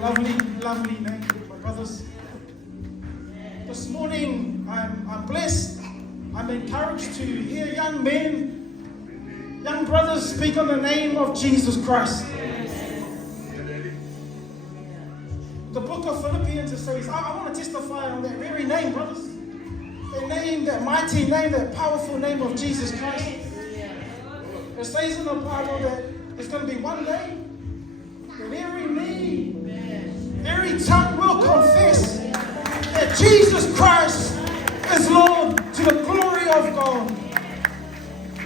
Lovely, lovely name, my brothers. This morning, I'm blessed. I'm encouraged to hear young men, young brothers speak on the name of Jesus Christ. The book of Philippians says, I want to testify on that very name, brothers. The name, that mighty name, that powerful name of Jesus Christ. It says in the Bible that there's going to be one day that every knee, every tongue will confess that Jesus Christ is Lord to the glory of God.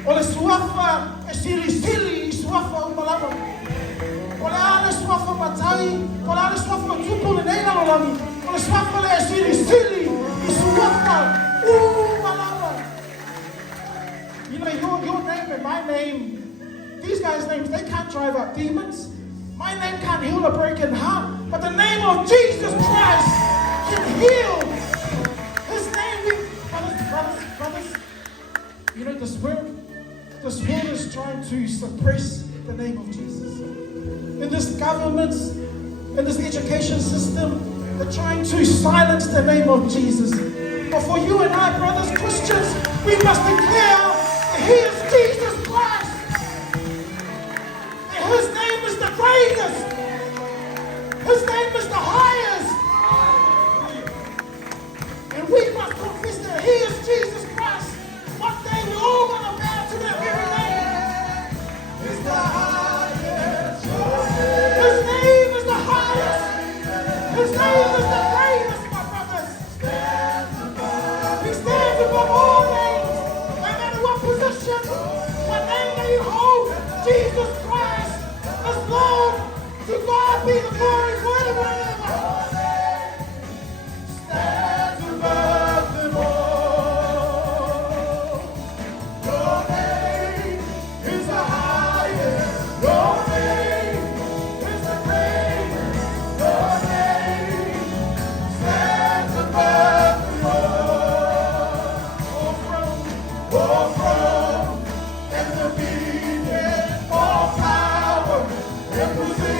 Ole suafa e sili suafa umalama. Ole ale suafa matai, ole ale suafa tupu le nei lalolami. Ole suafa le sili suafa umalama. You know, your name and my name, these guys' names, they can't drive out demons. My name can't heal a broken heart, but the name of Jesus Christ can heal. His name, brothers, you know, this world is trying to suppress the name of Jesus. In this government, in this education system, they're trying to silence the name of Jesus. But for you and I, brothers, Christians, we must declare that He is Jesus Christ. And His name is the greatest. His name is the highest. And we must confess that He is Jesus Christ. One day we're all going to bow to that very name. He's the highest. His name is the highest. His name is the greatest, my brothers. He stands above all names. No matter what position, what name that you hold, Jesus Christ is Lord. To God be the glory forever and ever. Stands above them all. Your name is the highest. Your name is the greatest. Your name stands above them all. All throne and dominion, all power and position.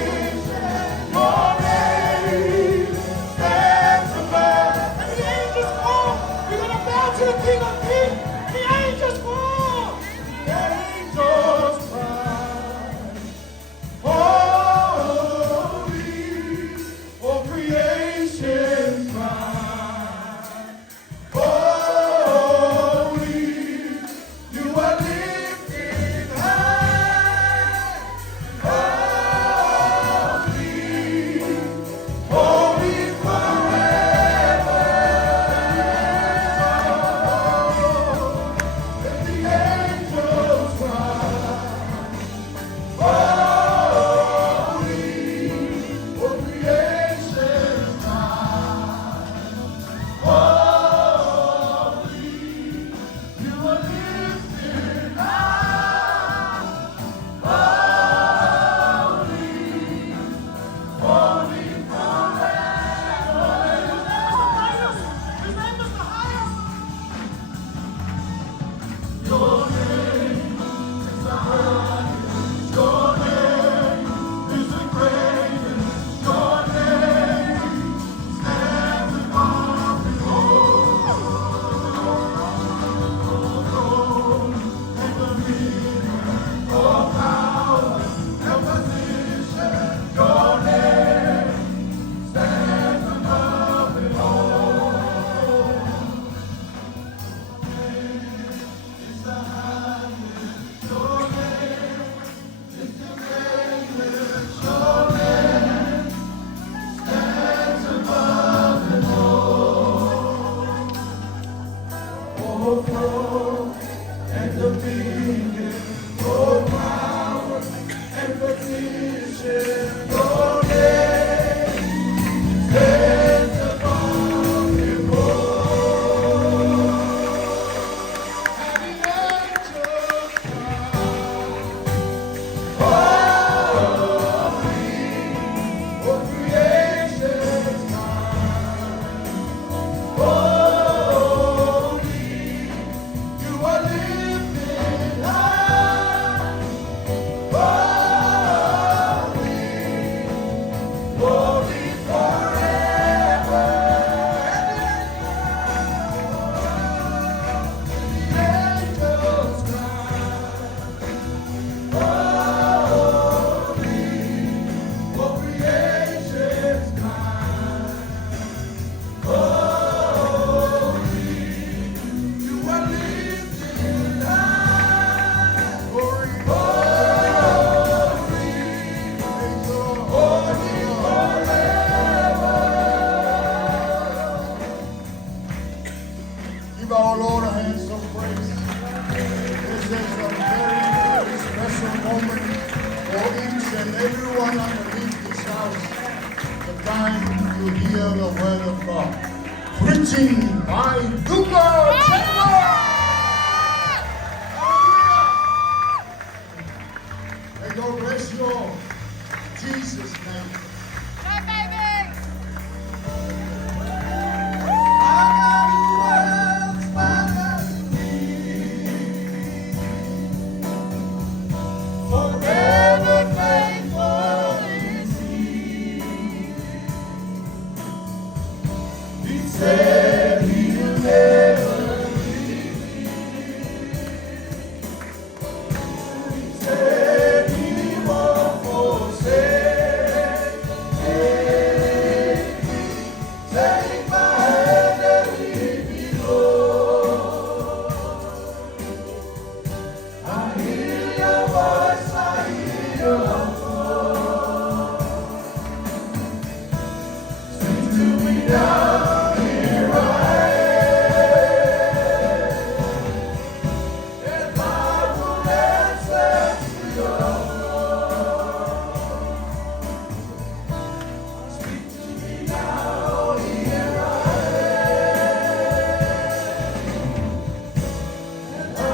preaching by Tepora. May God bless you all. Jesus' name. Forever faithful is He. He said He'll never leave me. He said He won't forsake me. Take my hand and lead me, Lord. I hear Your voice, I hear Your voice. Speak to me now, here I am, and I will answer to Your call. Speak to me now, here I am, and I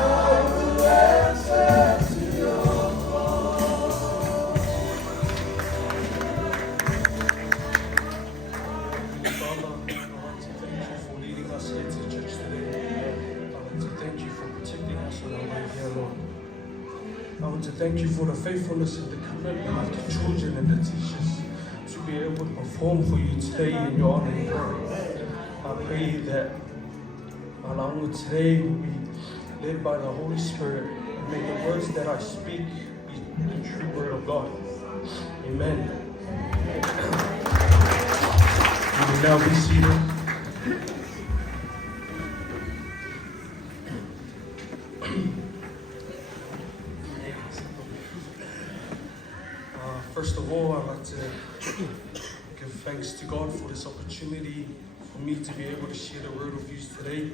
will answer to Your Father, I want to thank You for leading us here to church today. I want to thank You for protecting us on our way here, Lord. I want to thank You for the faithfulness and the commitment of the children and the teachers to be able to perform for You today in Your honor and glory. I pray that along with today will be led by the Holy Spirit, and may the words that I speak be the true word of God. Amen. You will now be seated. First of all, I'd like to give thanks to God for this opportunity for me to be able to share the word of You today.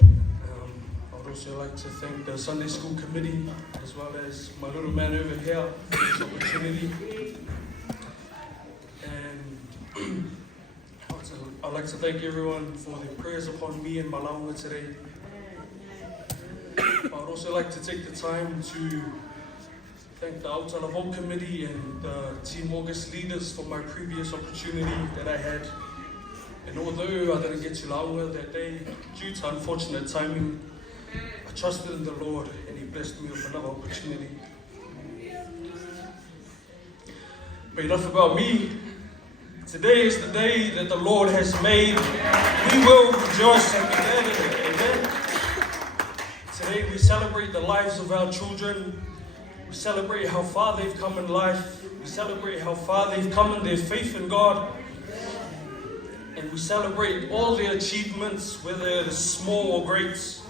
I'd also like to thank the Sunday School Committee as well as my little man over here for this opportunity. And I'd like to thank everyone for their prayers upon me and Malaunga today. I'd also like to take the time to thank the Aotearoa Committee and the Team August leaders for my previous opportunity that I had. And although I didn't get to Launga that day, due to unfortunate timing, I trusted in the Lord and He blessed me with another opportunity. But enough about me. Today is the day that the Lord has made. We will rejoice and be glad in it. Amen. Today we celebrate the lives of our children. We celebrate how far they've come in life. We celebrate how far they've come in their faith in God. And we celebrate all their achievements, whether it is small or great.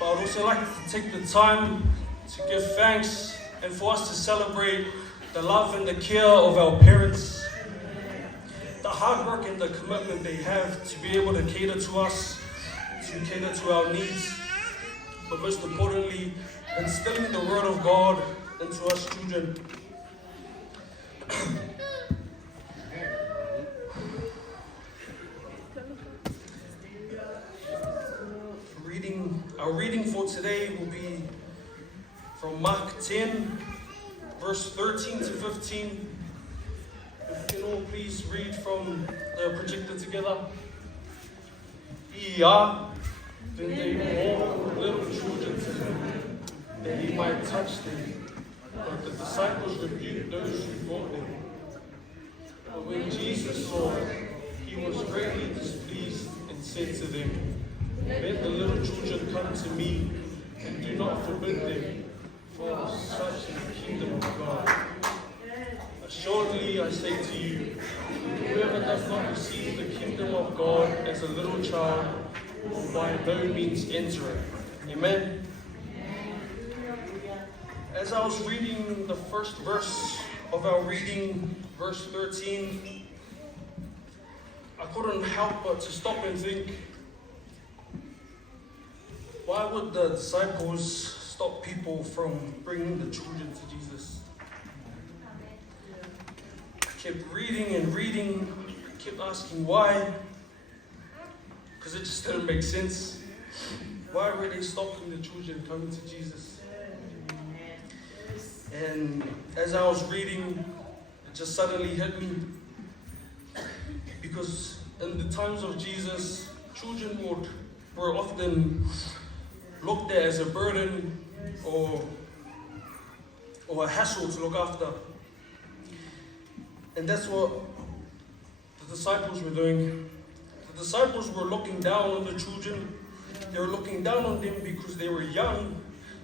But I'd also like to take the time to give thanks and for us to celebrate the love and the care of our parents, the hard work and the commitment they have to be able to cater to us, to cater to our needs, but most importantly, instilling the Word of God into us children. Our reading for today will be from Mark 10, verse 13 to 15. If you can all please read from the projector together. Then they brought little children to Him, that He might touch them. But the disciples rebuked those who brought them. But when Jesus saw it, He was greatly displeased and said to them, "Let the little children come to me, and do not forbid them, for of such is the kingdom of God. Assuredly I say to you, whoever does not receive the kingdom of God as a little child will by no means enter it." Amen. As I was reading the first verse of our reading, verse 13, I couldn't help but to stop and think, why would the disciples stop people from bringing the children to Jesus? I kept reading and reading, kept asking why, because it just didn't make sense. Why were they stopping the children coming to Jesus? And as I was reading, it just suddenly hit me. Because in the times of Jesus, children were often looked at as a burden or a hassle to look after. And that's what the disciples were doing. The disciples were looking down on the children. They were looking down on them because they were young.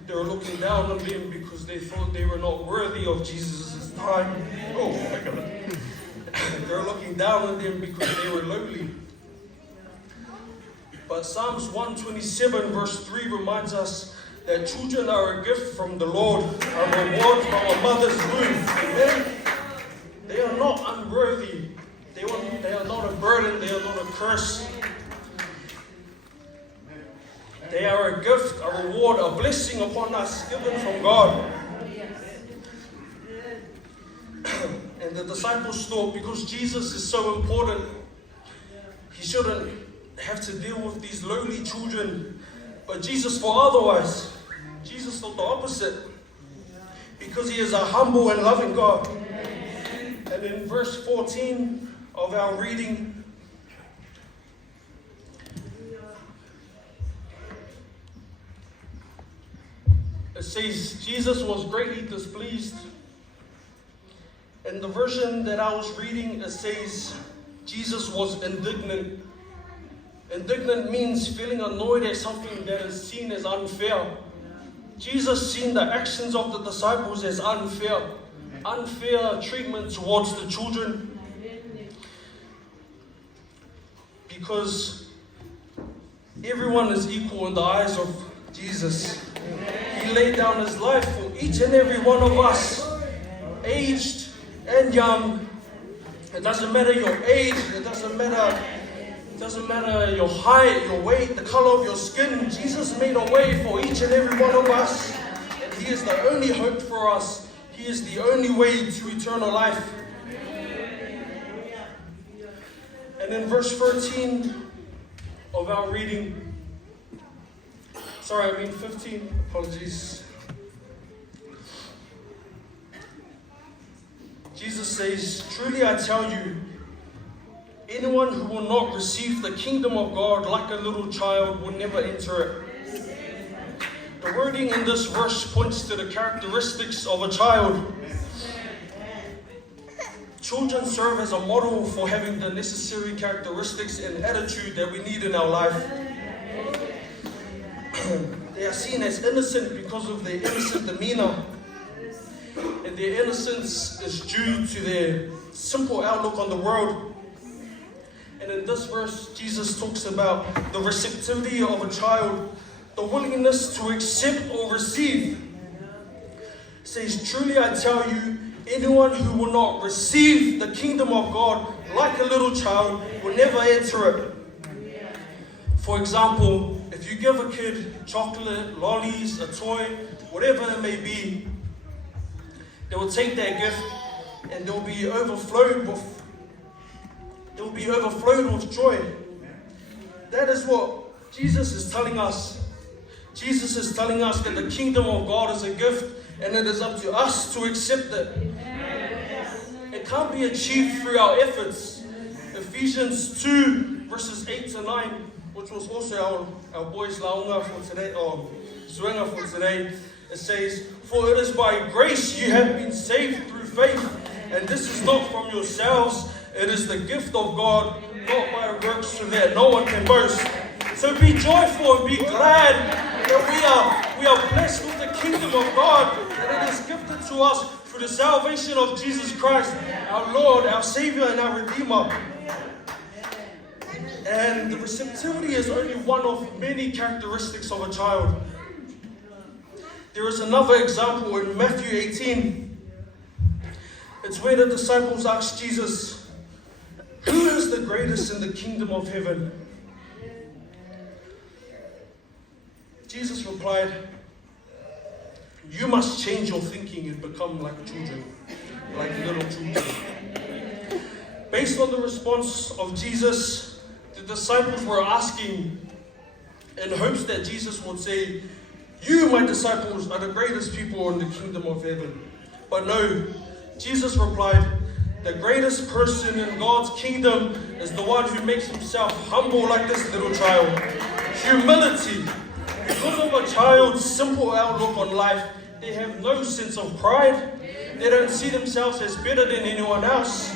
They were looking down on them because they thought they were not worthy of Jesus' time. Oh my God. They were looking down on them because they were lowly. But Psalms 127 verse 3 reminds us that children are a gift from the Lord, a reward from a mother's womb. Amen? They are not unworthy. They are not a burden. They are not a curse. They are a gift, a reward, a blessing upon us given from God. And the disciples thought because Jesus is so important, he shouldn't have to deal with these lowly children. But Jesus thought otherwise. Jesus thought the opposite. Because he is a humble and loving God. And in verse 14 of our reading, it says, Jesus was greatly displeased. In the version that I was reading, it says, Jesus was indignant. Indignant means feeling annoyed at something that is seen as unfair. Jesus seen the actions of the disciples as unfair. Unfair treatment towards the children. Because everyone is equal in the eyes of Jesus. He laid down his life for each and every one of us, aged and young. It doesn't matter your age, it doesn't matter your height, your weight, the color of your skin. Jesus made a way for each and every one of us. And he is the only hope for us. He is the only way to eternal life. And in verse 13 of our reading, 15, apologies. Jesus says, truly I tell you, anyone who will not receive the kingdom of God like a little child will never enter it. The wording in this verse points to the characteristics of a child. Children serve as a model for having the necessary characteristics and attitude that we need in our life. They are seen as innocent because of their innocent demeanor. And their innocence is due to their simple outlook on the world. And in this verse, Jesus talks about the receptivity of a child, the willingness to accept or receive. It says, truly I tell you, anyone who will not receive the kingdom of God like a little child will never enter it. For example, if you give a kid chocolate, lollies, a toy, whatever it may be, they will take that gift and they'll be overflowed with joy. That is what Jesus is telling us. Jesus is telling us that the kingdom of God is a gift and it is up to us to accept it. It can't be achieved through our efforts. Ephesians 2 verses 8 to 9, which was also our boys' launga for today, or Suega for today, it says, for it is by grace you have been saved through faith, and this is not from yourselves, it is the gift of God, not by works, so that no one can boast. So be joyful and be glad that we are blessed with the kingdom of God, and it is gifted to us through the salvation of Jesus Christ, our Lord, our Savior, and our Redeemer. And the receptivity is only one of many characteristics of a child. There is another example in Matthew 18. It's where the disciples asked Jesus, who is the greatest in the kingdom of heaven? Jesus replied, you must change your thinking and become like children, like little children. Based on the response of Jesus, the disciples were asking in hopes that Jesus would say, "You, my disciples, are the greatest people in the kingdom of heaven." But no, Jesus replied, "The greatest person in God's kingdom is the one who makes himself humble like this little child." Humility. Because of a child's simple outlook on life, they have no sense of pride. They don't see themselves as better than anyone else.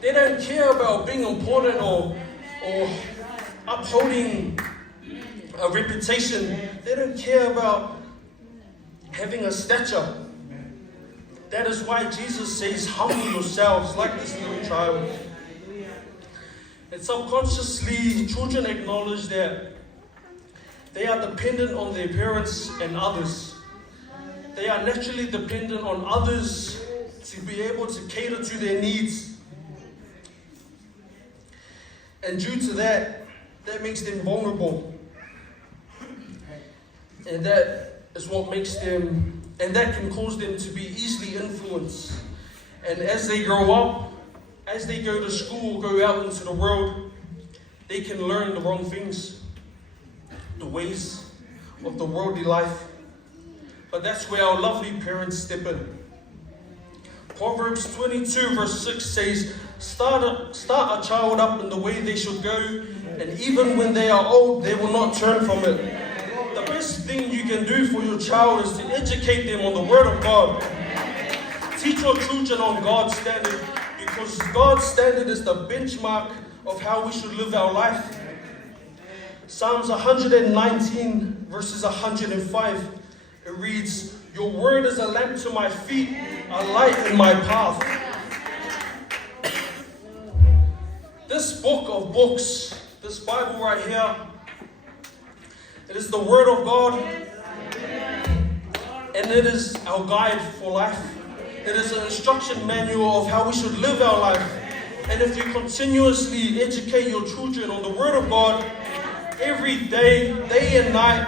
They don't care about being important or upholding a reputation. They don't care about having a stature. That is why Jesus says, "Humble yourselves like this little child." And subconsciously, children acknowledge that they are dependent on their parents and others. They are naturally dependent on others to be able to cater to their needs. And due to that, that makes them vulnerable. And that is what makes them, and that can cause them to be easily influenced. And as they grow up, as they go to school, go out into the world, they can learn the wrong things, the ways of the worldly life. But that's where our lovely parents step in. Proverbs 22 verse 6 says, Start a child up in the way they should go, and even when they are old, they will not turn from it. The best thing you can do for your child is to educate them on the Word of God. Teach your children on God's standard, because God's standard is the benchmark of how we should live our life. Psalms 119 verses 105, it reads, "Your word is a lamp to my feet, a light in my path." This book of books, this Bible right here, it is the Word of God, and it is our guide for life. It is an instruction manual of how we should live our life. And if you continuously educate your children on the Word of God, every day, day and night,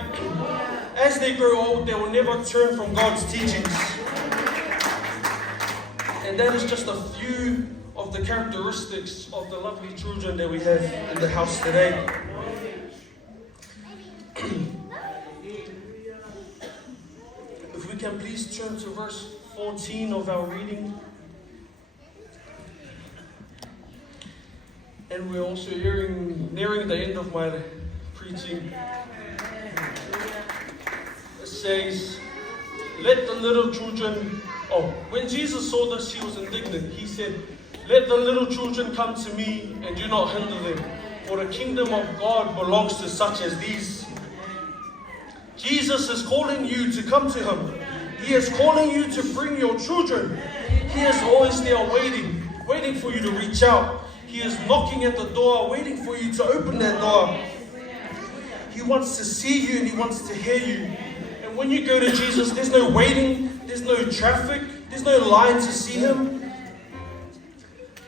as they grow old, they will never turn from God's teachings. And that is just a few of the characteristics of the lovely children that we have in the house today. If we can please turn to verse 14 of our reading. And we're also nearing the end of my preaching. It says, "Let the little children..." When Jesus saw this, he was indignant. He said, "Let the little children come to me, and do not hinder them, for the kingdom of God belongs to such as these." Jesus is calling you to come to him. He is calling you to bring your children. He is always there waiting for you to reach out. He is knocking at the door, waiting for you to open that door. He wants to see you and he wants to hear you. And when you go to Jesus, there's no waiting, there's no traffic, there's no line to see him.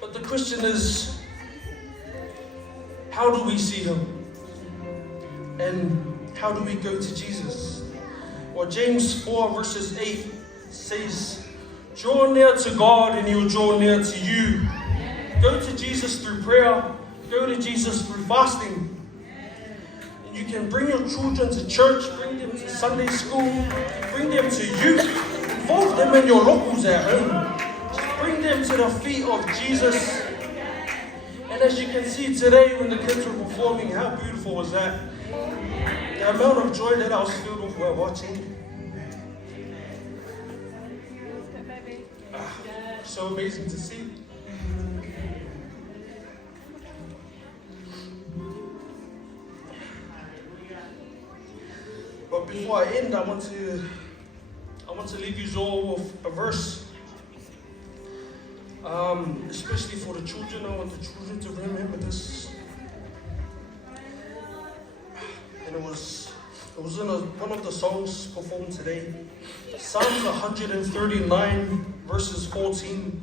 But the question is, how do we see him? And how do we go to Jesus? Well, James 4 verses 8 says, "Draw near to God and he will draw near to you." Go to Jesus through prayer. Go to Jesus through fasting. And you can bring your children to church, bring them to Sunday school, bring them to youth, involve them in your locals at home. Just bring them to the feet of Jesus. And as you can see today when the kids were performing, how beautiful was that? The amount of joy that I was filled with while watching. So amazing to see. But before I end, I want to leave you all with a verse. Especially for the children, I want the children to remember this. And it was in one of the songs performed today. Psalms 139 verses 14.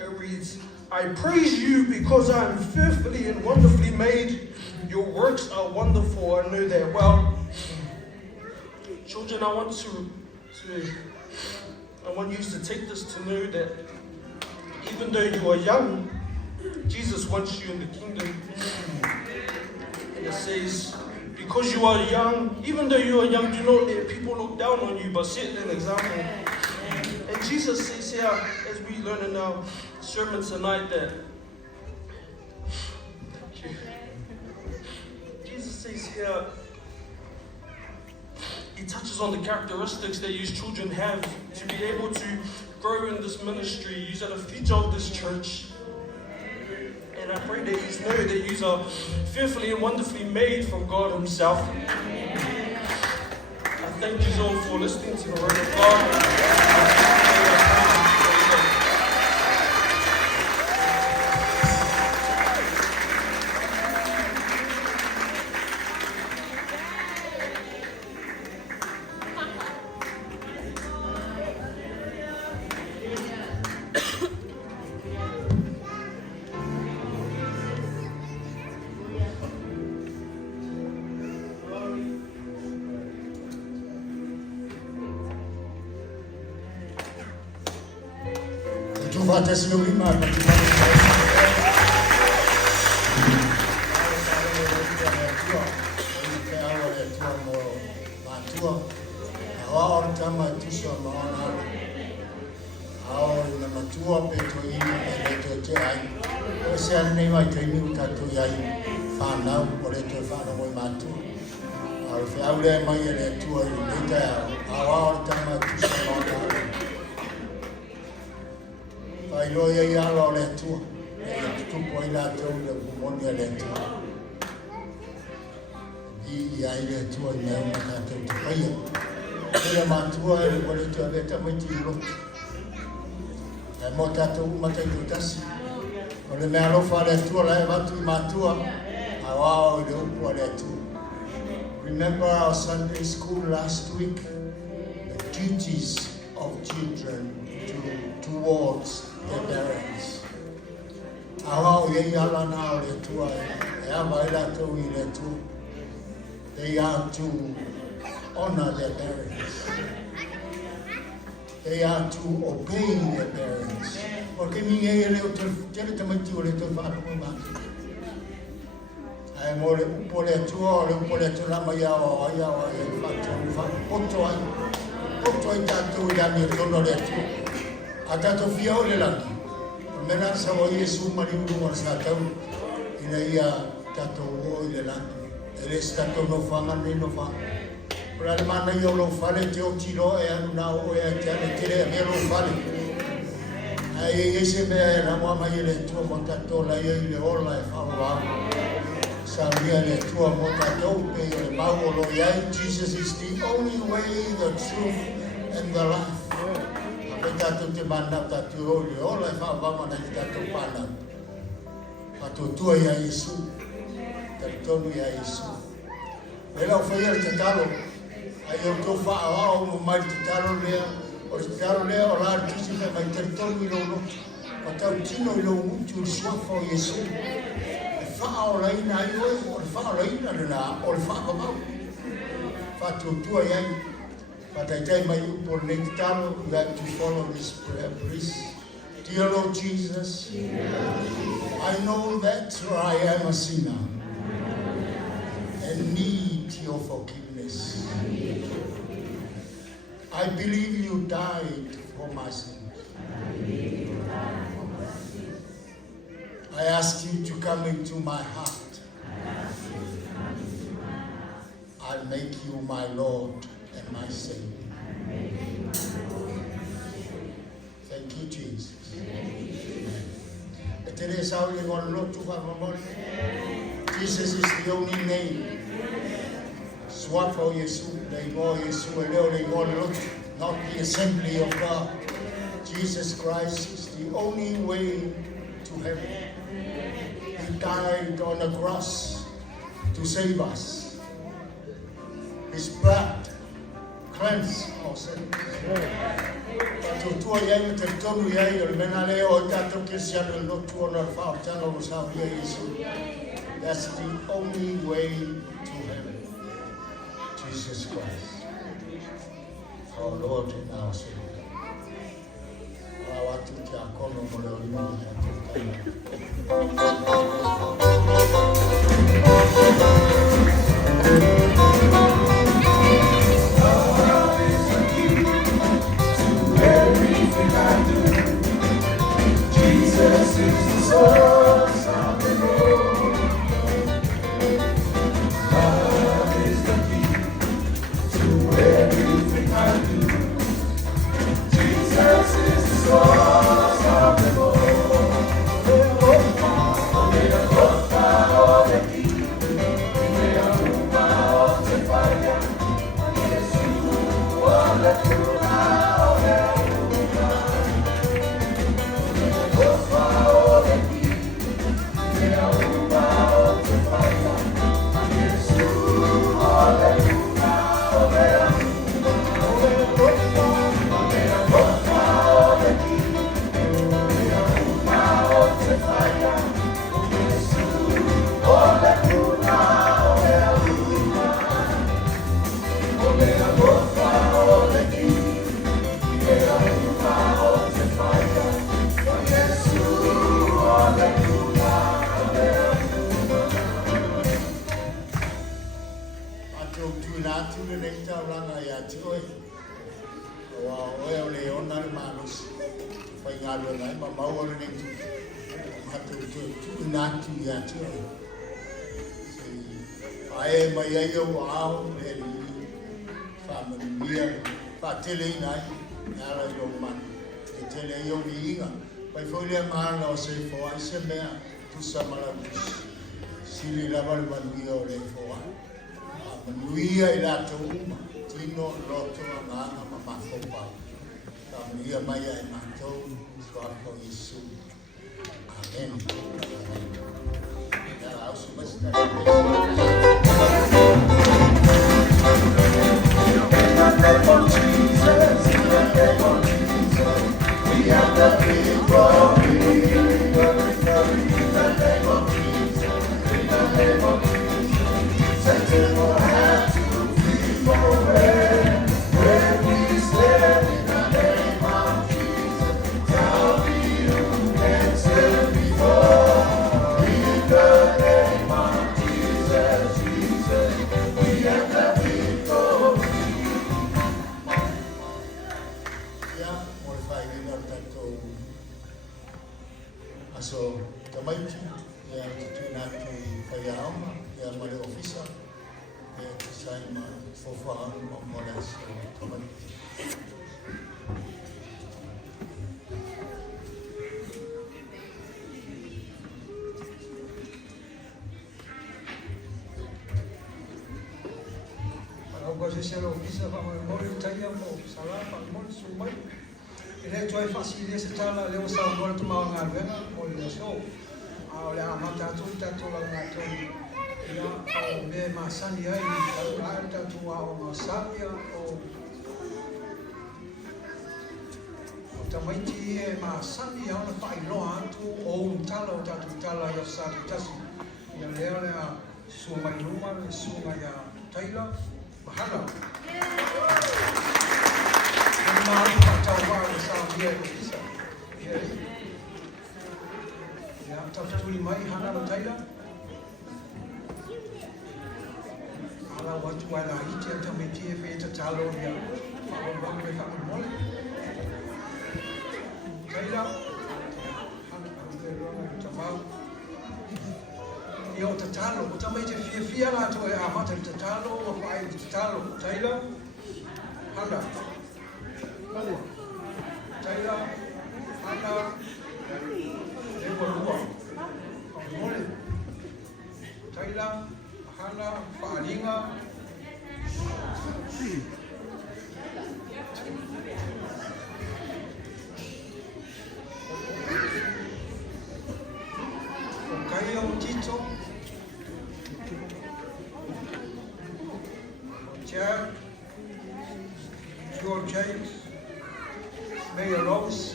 It reads, "I praise you because I am fearfully and wonderfully made. Your works are wonderful, I know that well." Children, I want you to take this to know that even though you are young, Jesus wants you in the kingdom. And it says, because you are young, even though you are young, do not let people look down on you, but set an example. And Jesus says here, as we learn in our sermon tonight, that Jesus says here, he touches on the characteristics that you children have to be able to grow in this ministry. You are the future of this church. And I pray that you know that you are fearfully and wonderfully made from God himself. I thank you all for listening to the word of God. Remember our Sunday school last week, the duties of children towards their parents. They are to honor their parents. They are to obey their parents. Jesus is the only way, the truth, and the life. But I tell you, for next time, you have to follow this prayer, please. Dear Lord Jesus, I know that I am a sinner and need your forgiveness. I believe you died for my sins. I ask you to come into my heart. I make you my Lord and my Savior. Thank you, Jesus. Jesus is the only name. Swap for not the assembly of God. Jesus Christ is the only way to heaven. He died on the cross to save us. His blood cleansed our sins. That's the only way to heaven. Jesus Christ, our Lord and our Savior. Io Tatalo, utamete fia la to Amata Tatalo, or Paia Tatalo, Taylor, Handa, Taylor, Handa, Epirua, Malele, Taylor, Handa, Foliga, Tito, Chad, George James, Mayor Rose,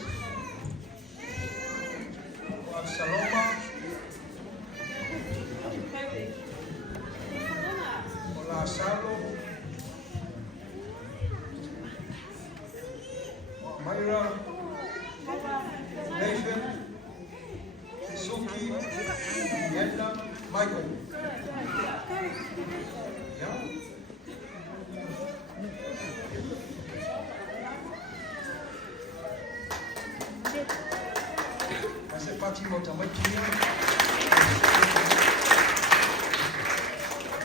Salome, Salo, Myra, Nive, pati mo tamatia.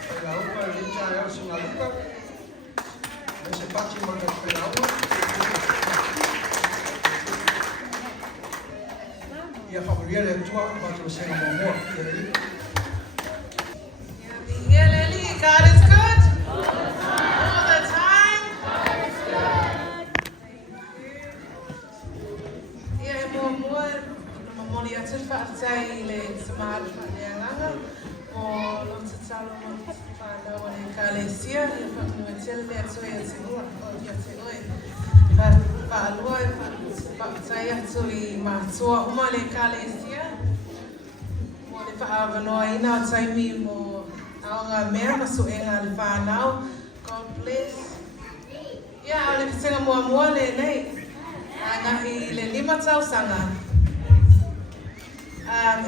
Pegaupa Rita eu singaluka. Esse pati mo ta pegaupa. Ia fabriere tua pati o senga mo. God is good all the time. Yeah, more money at the Faataiile, Samar, Falianga, or lots of Salome, Falo, and Calesia, if I'm going to tell that's where it's going, or just going. Falo, Faataya to Matua, Umale Calesia, more if I have no ina time more. Aonga mea masuenga le whanau. God bless. Ia, ole pisenga mua le nei. Ngahi le 5 tau sanga.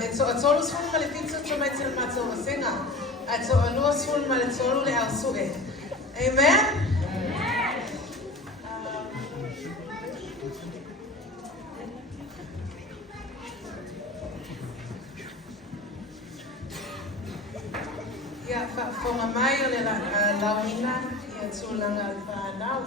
E tolu sulu ma le pizza tomate le matau senga. E to alua sulu ma le tolu le au suke. Amen? Ia, whafonga mai o le lauina ia tūlanga le whanau.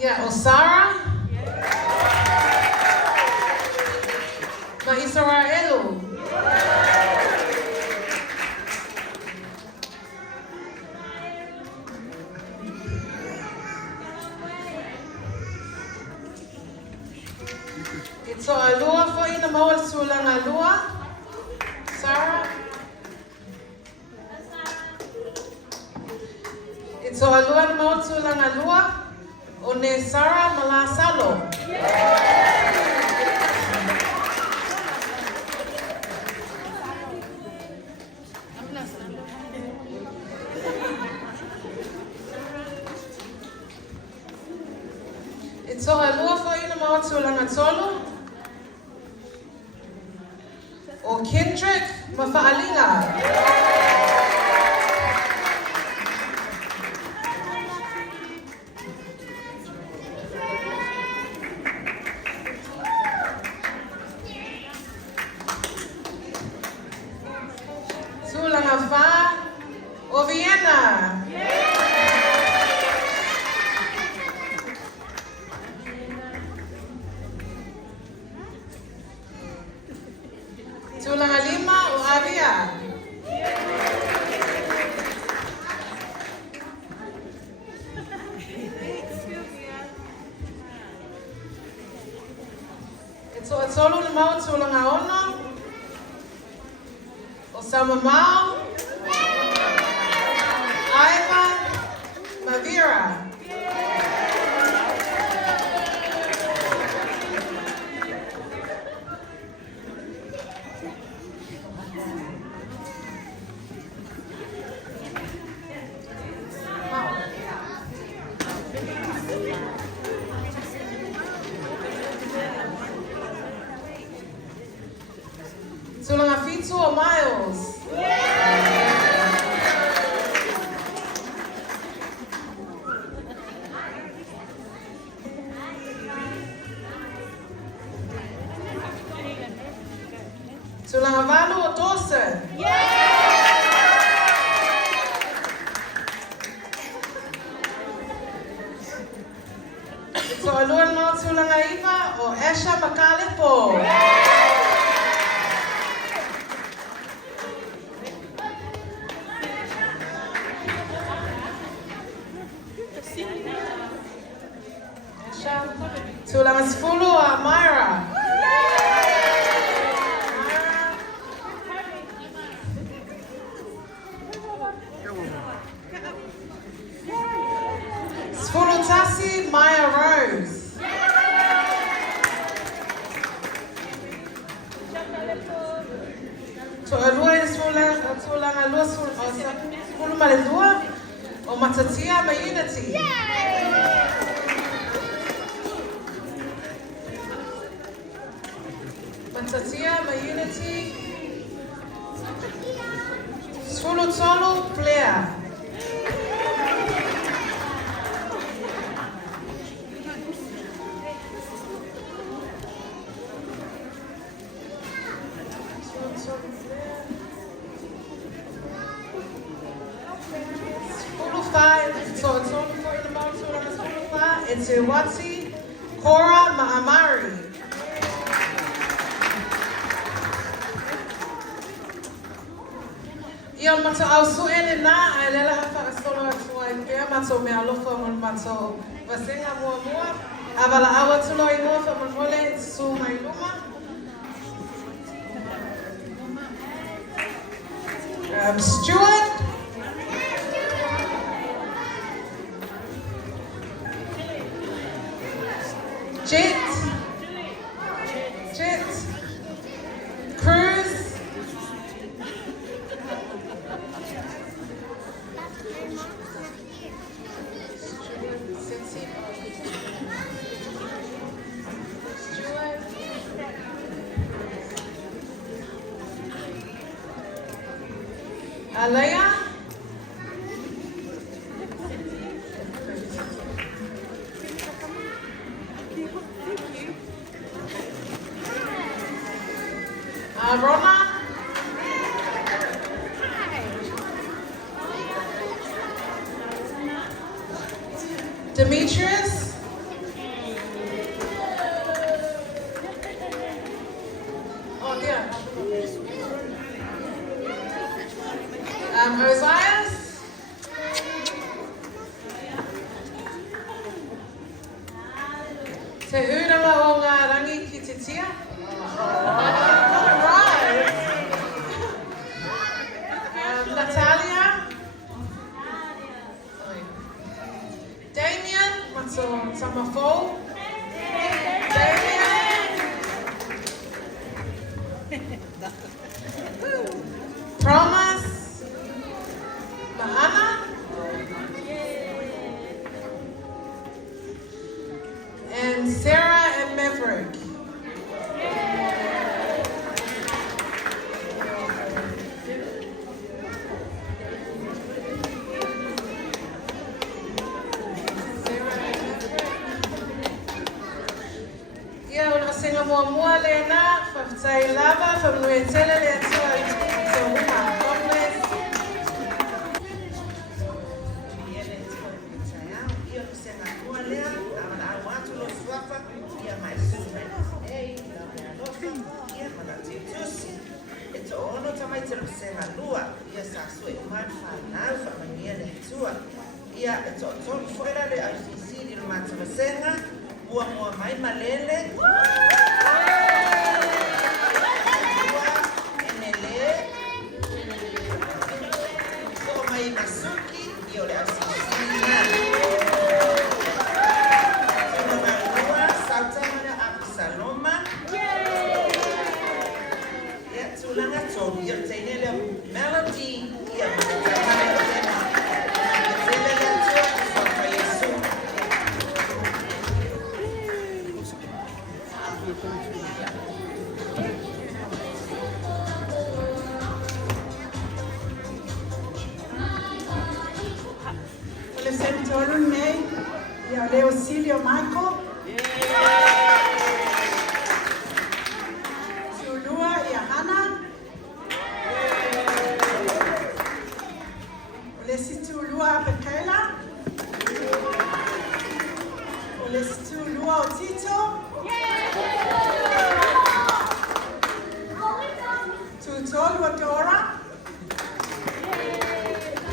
Yeah, Osara. Ma Israelu. It's alua for in the mawal sulang alua. Sarah. It's alua the mawal sulang alua. One Sarah Malasalo. It's so a law for you about Sulangatolo. Or Kendrick Mafaalinga. lua sulu malelua o matatia ma unity. Matatia ma unity. Sulu tolu player. So it's only for the Mount it's Iwati Cora Ma'amari. Ia mato au suene na ai lela hafa solo tua ia mato me alofa mon mato Vasega mua avala awa tulo I mua fa mon mole su mai luma. Stuart. Jet, Cruz, Alea, Roma, Demetrius, oh dear, Ozias, Te Urama o ngā rangi ki te tia. Natalia, Damien, Samafo, Promise, Mahana, and Sarah and Maverick. Mua lena, whaftai lava, whamnuetele le atua I te huma. God bless. Ia le tua whitai au, ia kusenga kua lea, awana awatu lo swapa, ia mai sume. Ei, la mea lofa, ia mana te tusi. E to ono tamai te kusenga lua, ia sa sue uman whanau, whamania le tua. Ia e to tonu fuera le au sisiri lo mata masenga, mua mai Malele. Suki, io le Asenati. Salome a Salome. Ia tulanga tonu, ia teinele melody, ia Leocilio Michael. Zulua Yahana. Lesitulua Pekina. Lesitulua Otito. Tutolua Dora.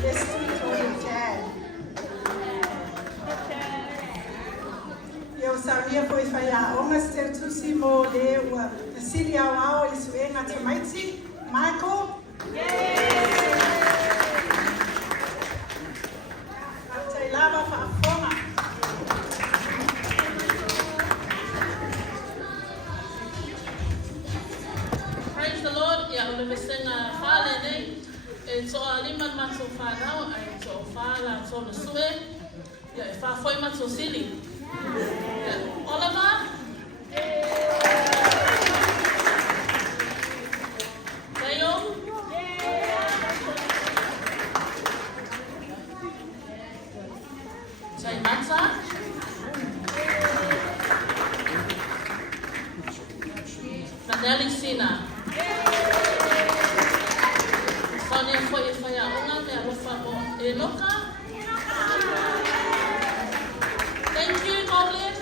Lesitulua Jan. Eu sabia foi falhar. Ongas ter Tusi mo le ua Cecilia wao I Suega Tamaiti. Michael. Lava Fafoma. Praise the Lord. Yeah, Olivia sing Faalelei. E toa lima mato whanau, ai toa whala tona sue. Ia e whawhoi mato sili. Oliver? Dale? Amata? Madeline Sina. Sonia foi whaiaonga me alofa mo e noka. Thank you, God bless.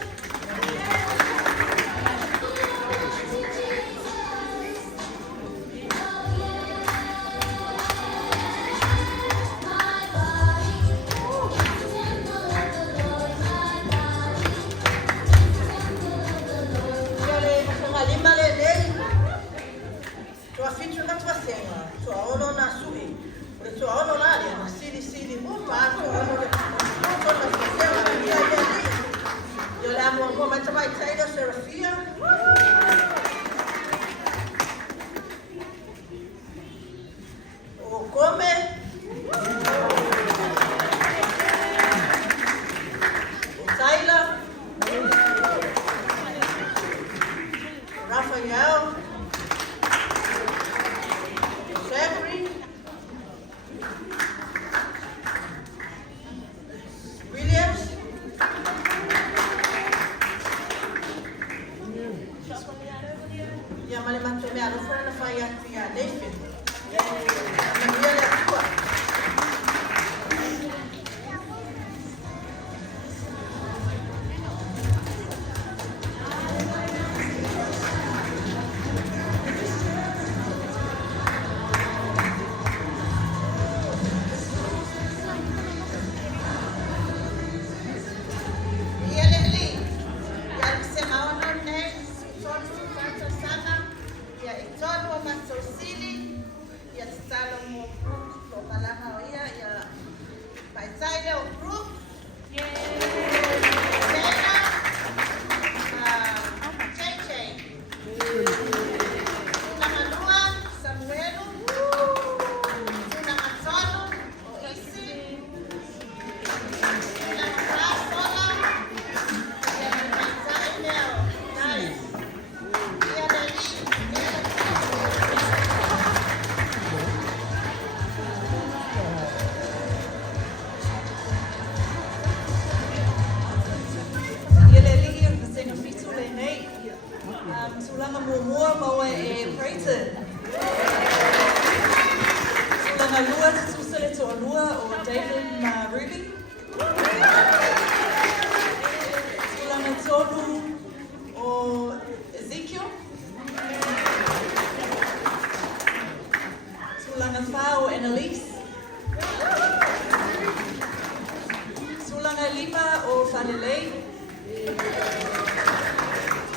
Faalelei,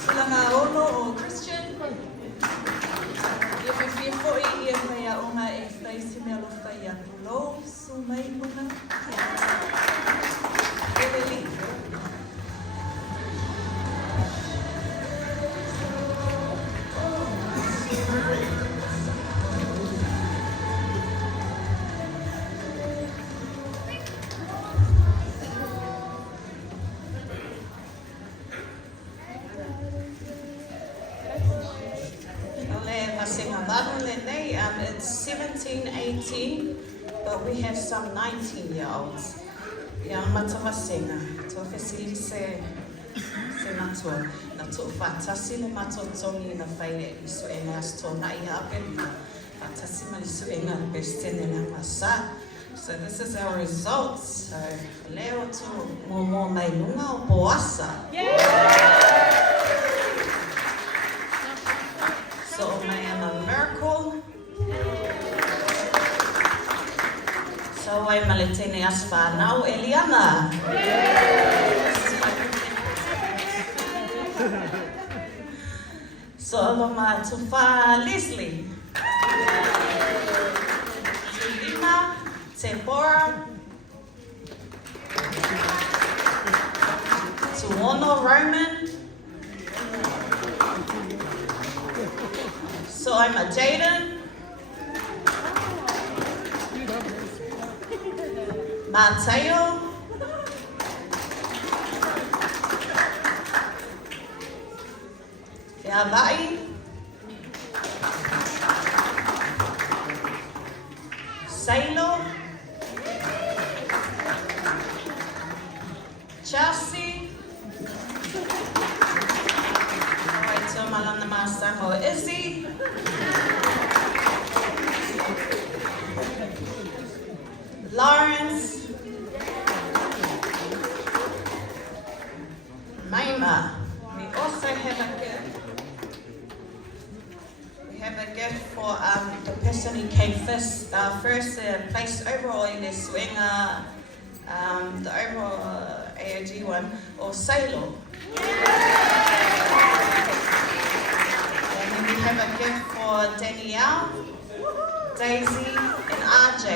Sulanga ono o Christian, Epifania foi e a uma e fez me alo faia pulo, sumei numa. It's 17, 18, but we have some 19-year-olds. Yeah, Amata Vasega. To officially say matua. Na to Faatasiga matua toni na Fale iso enas to na ia apelina. Faatasiga iso ena bestene na masa. So this is our results. So leo to mo mai lunga o poasa. So I am a miracle. So I maletene asfa now Eliana. So Aloma to fa Leslie. Lima, Tepora. To Ono Roman. So I'm a Jaden. Matayo. Te Hawaii. Sailo. Chelsea. Alright, so malana masango Izzy. Lawrence. Maima. We also have a gift. We have a gift for the person who came first place overall in the Suega, the overall AOG one, or Salo. And then we have a gift for Danielle, Daisy, and RJ.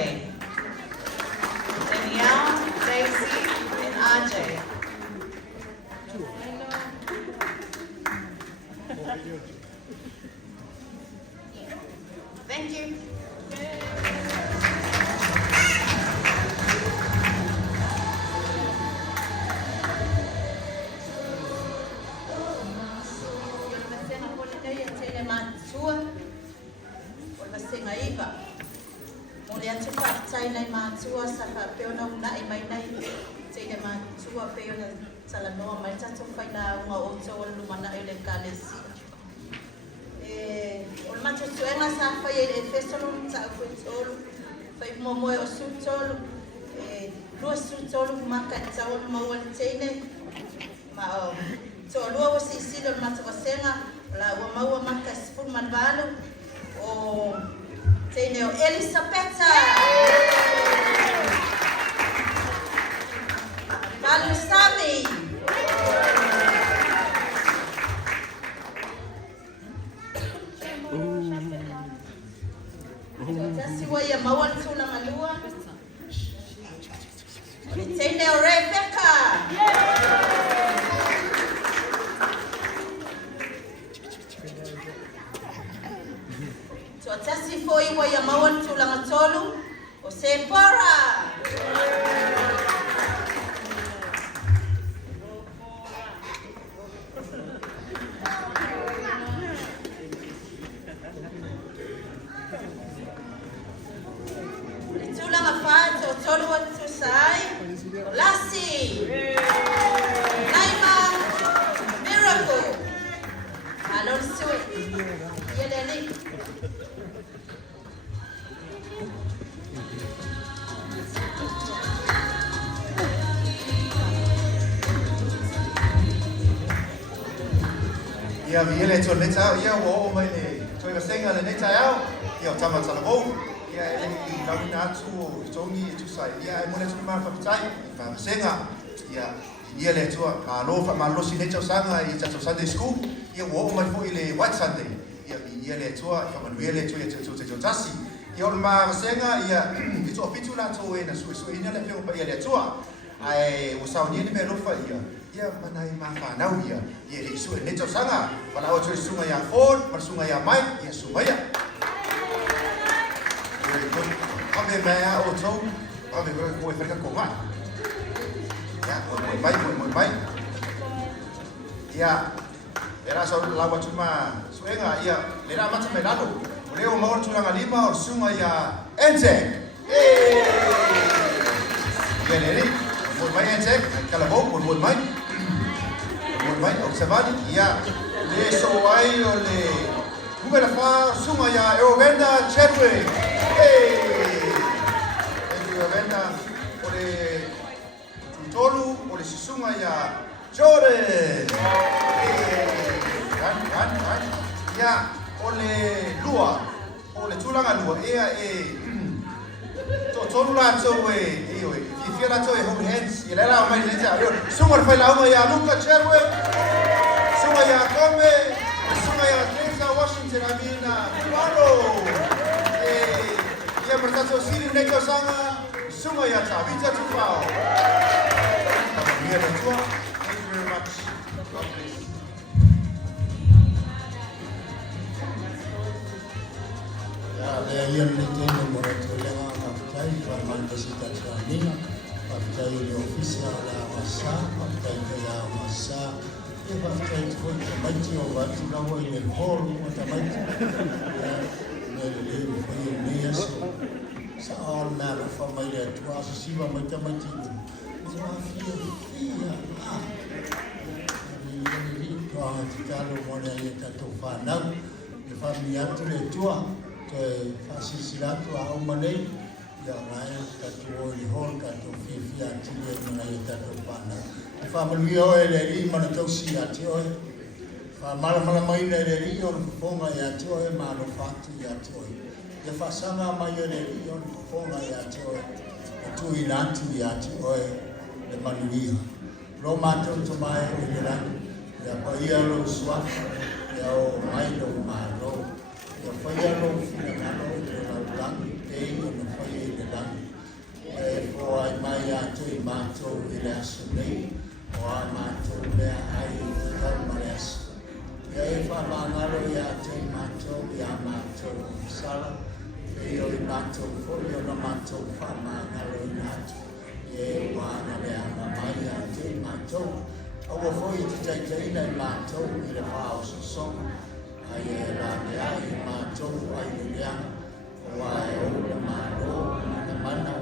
Danielle, Daisy, and RJ. Thank you. Ia viele to leta ia wo mai le to Vasega le leta ia ia tama Salome ia le launa tu tongi tu sai ia mo le tu ma fa tai fa Vasega ia le to alo fa malo si leta sanga i tatu Sunday school ia wo mai fo ile White Sunday ia le to fa man viele to ia to tasi ia o ma Vasega ia pitu la to e na su ina le pe o pa ia le to ai o sa ni me lo fa ia manai mafa nau ia le su ne to sanga para o tu sunga ya Ford para sunga ya Mike ia sunga ya ave mea o to ave ko e ko ma ya mo mai ia era so la wa tuma Suega ia le ra mata me lalo o le o mo tu nga lima o sunga ya Ente ia le mo mai Ente kala bo mo mai mai observadi ia le so ai o le numero fa suma ya Eovenda Chadwick Eovenda o le tutolu o le suma ya Jordan ia o le lua o le tulanga lua ia tolu la so if you're not to hold hands you let out my little suma fa la ya Luca Chadwick suma ya Come suma ya Teta Washington Amina Tuimalo ia bertato siri neko sanga suma ya Vita Tufao thank you very much. God bless. Ya le ia le tene mo re to le nga ka tai pa man ta sita tsa nina tai le ofisa la masa, tai la masa. E va tai foi mai o va tu na mo ile hall mo mai. Ne le foi ne aso. Sa all man for my dad to ask si va mai mai ti. So fia. Tatalo mona ia tatou whanau, e whami atu le tua, te whasisilato a umanei, ia ngai tatou o i hol, tatou whiwhia ati le mana ia tatou whanau. E whamalui oe le ri mana tausi ati oe, whamala mai le ri o ponga i ati oe, mano whatu i ati oe. E whasanga mai le ri o ponga i ati oe, e tui natu i ati oe, le manuia. Lo matou to mai o le rangi. Ya Paia lo suafa, ya o mailo malo, ya Paia lo finalo de la blanca, te no Paia de la. Po ai mai ato I mato I la sole, o ai mato le ai calmares. Ya e fa mangalo ya te mato, ya mato sala, e yo I mato folio na mato fa mangalo I mato. E wana le mai ato I mato. Owa foi te taina I mātou I le whao sasong. Ai e rāne ai I mātou ai le leanga. Owa e o le māro, mana.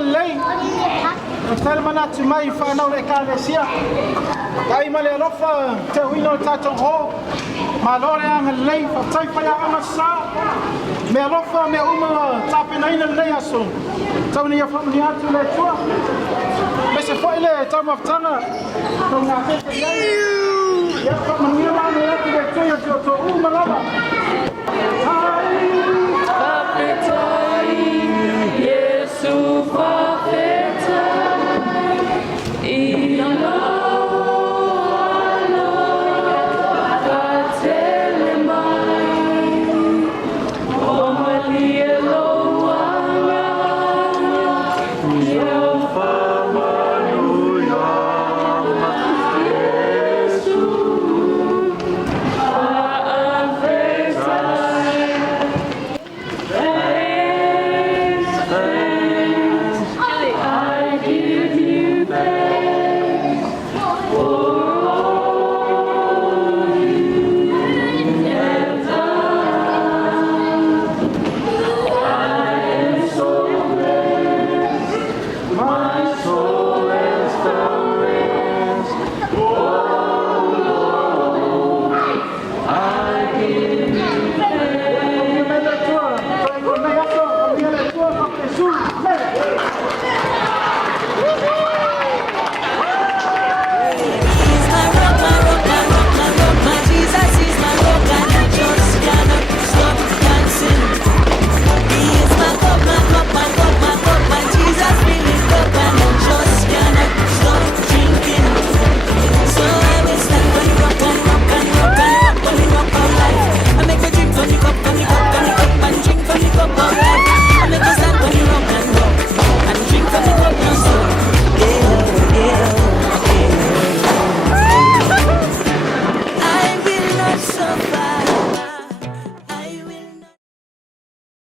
lei. Tele mana tu mai whanau le kālesia. Kai male alofa te huino tātou ho. Ma lore anga lei whatai whai a amasa. Me alofa me uma tāpenaina lei aso. Tau ni a whamuni atu le tua. Me se whai le tau maftanga. Tau ngā whete lei. Ia whamuni atu le tua i o tō umalawa.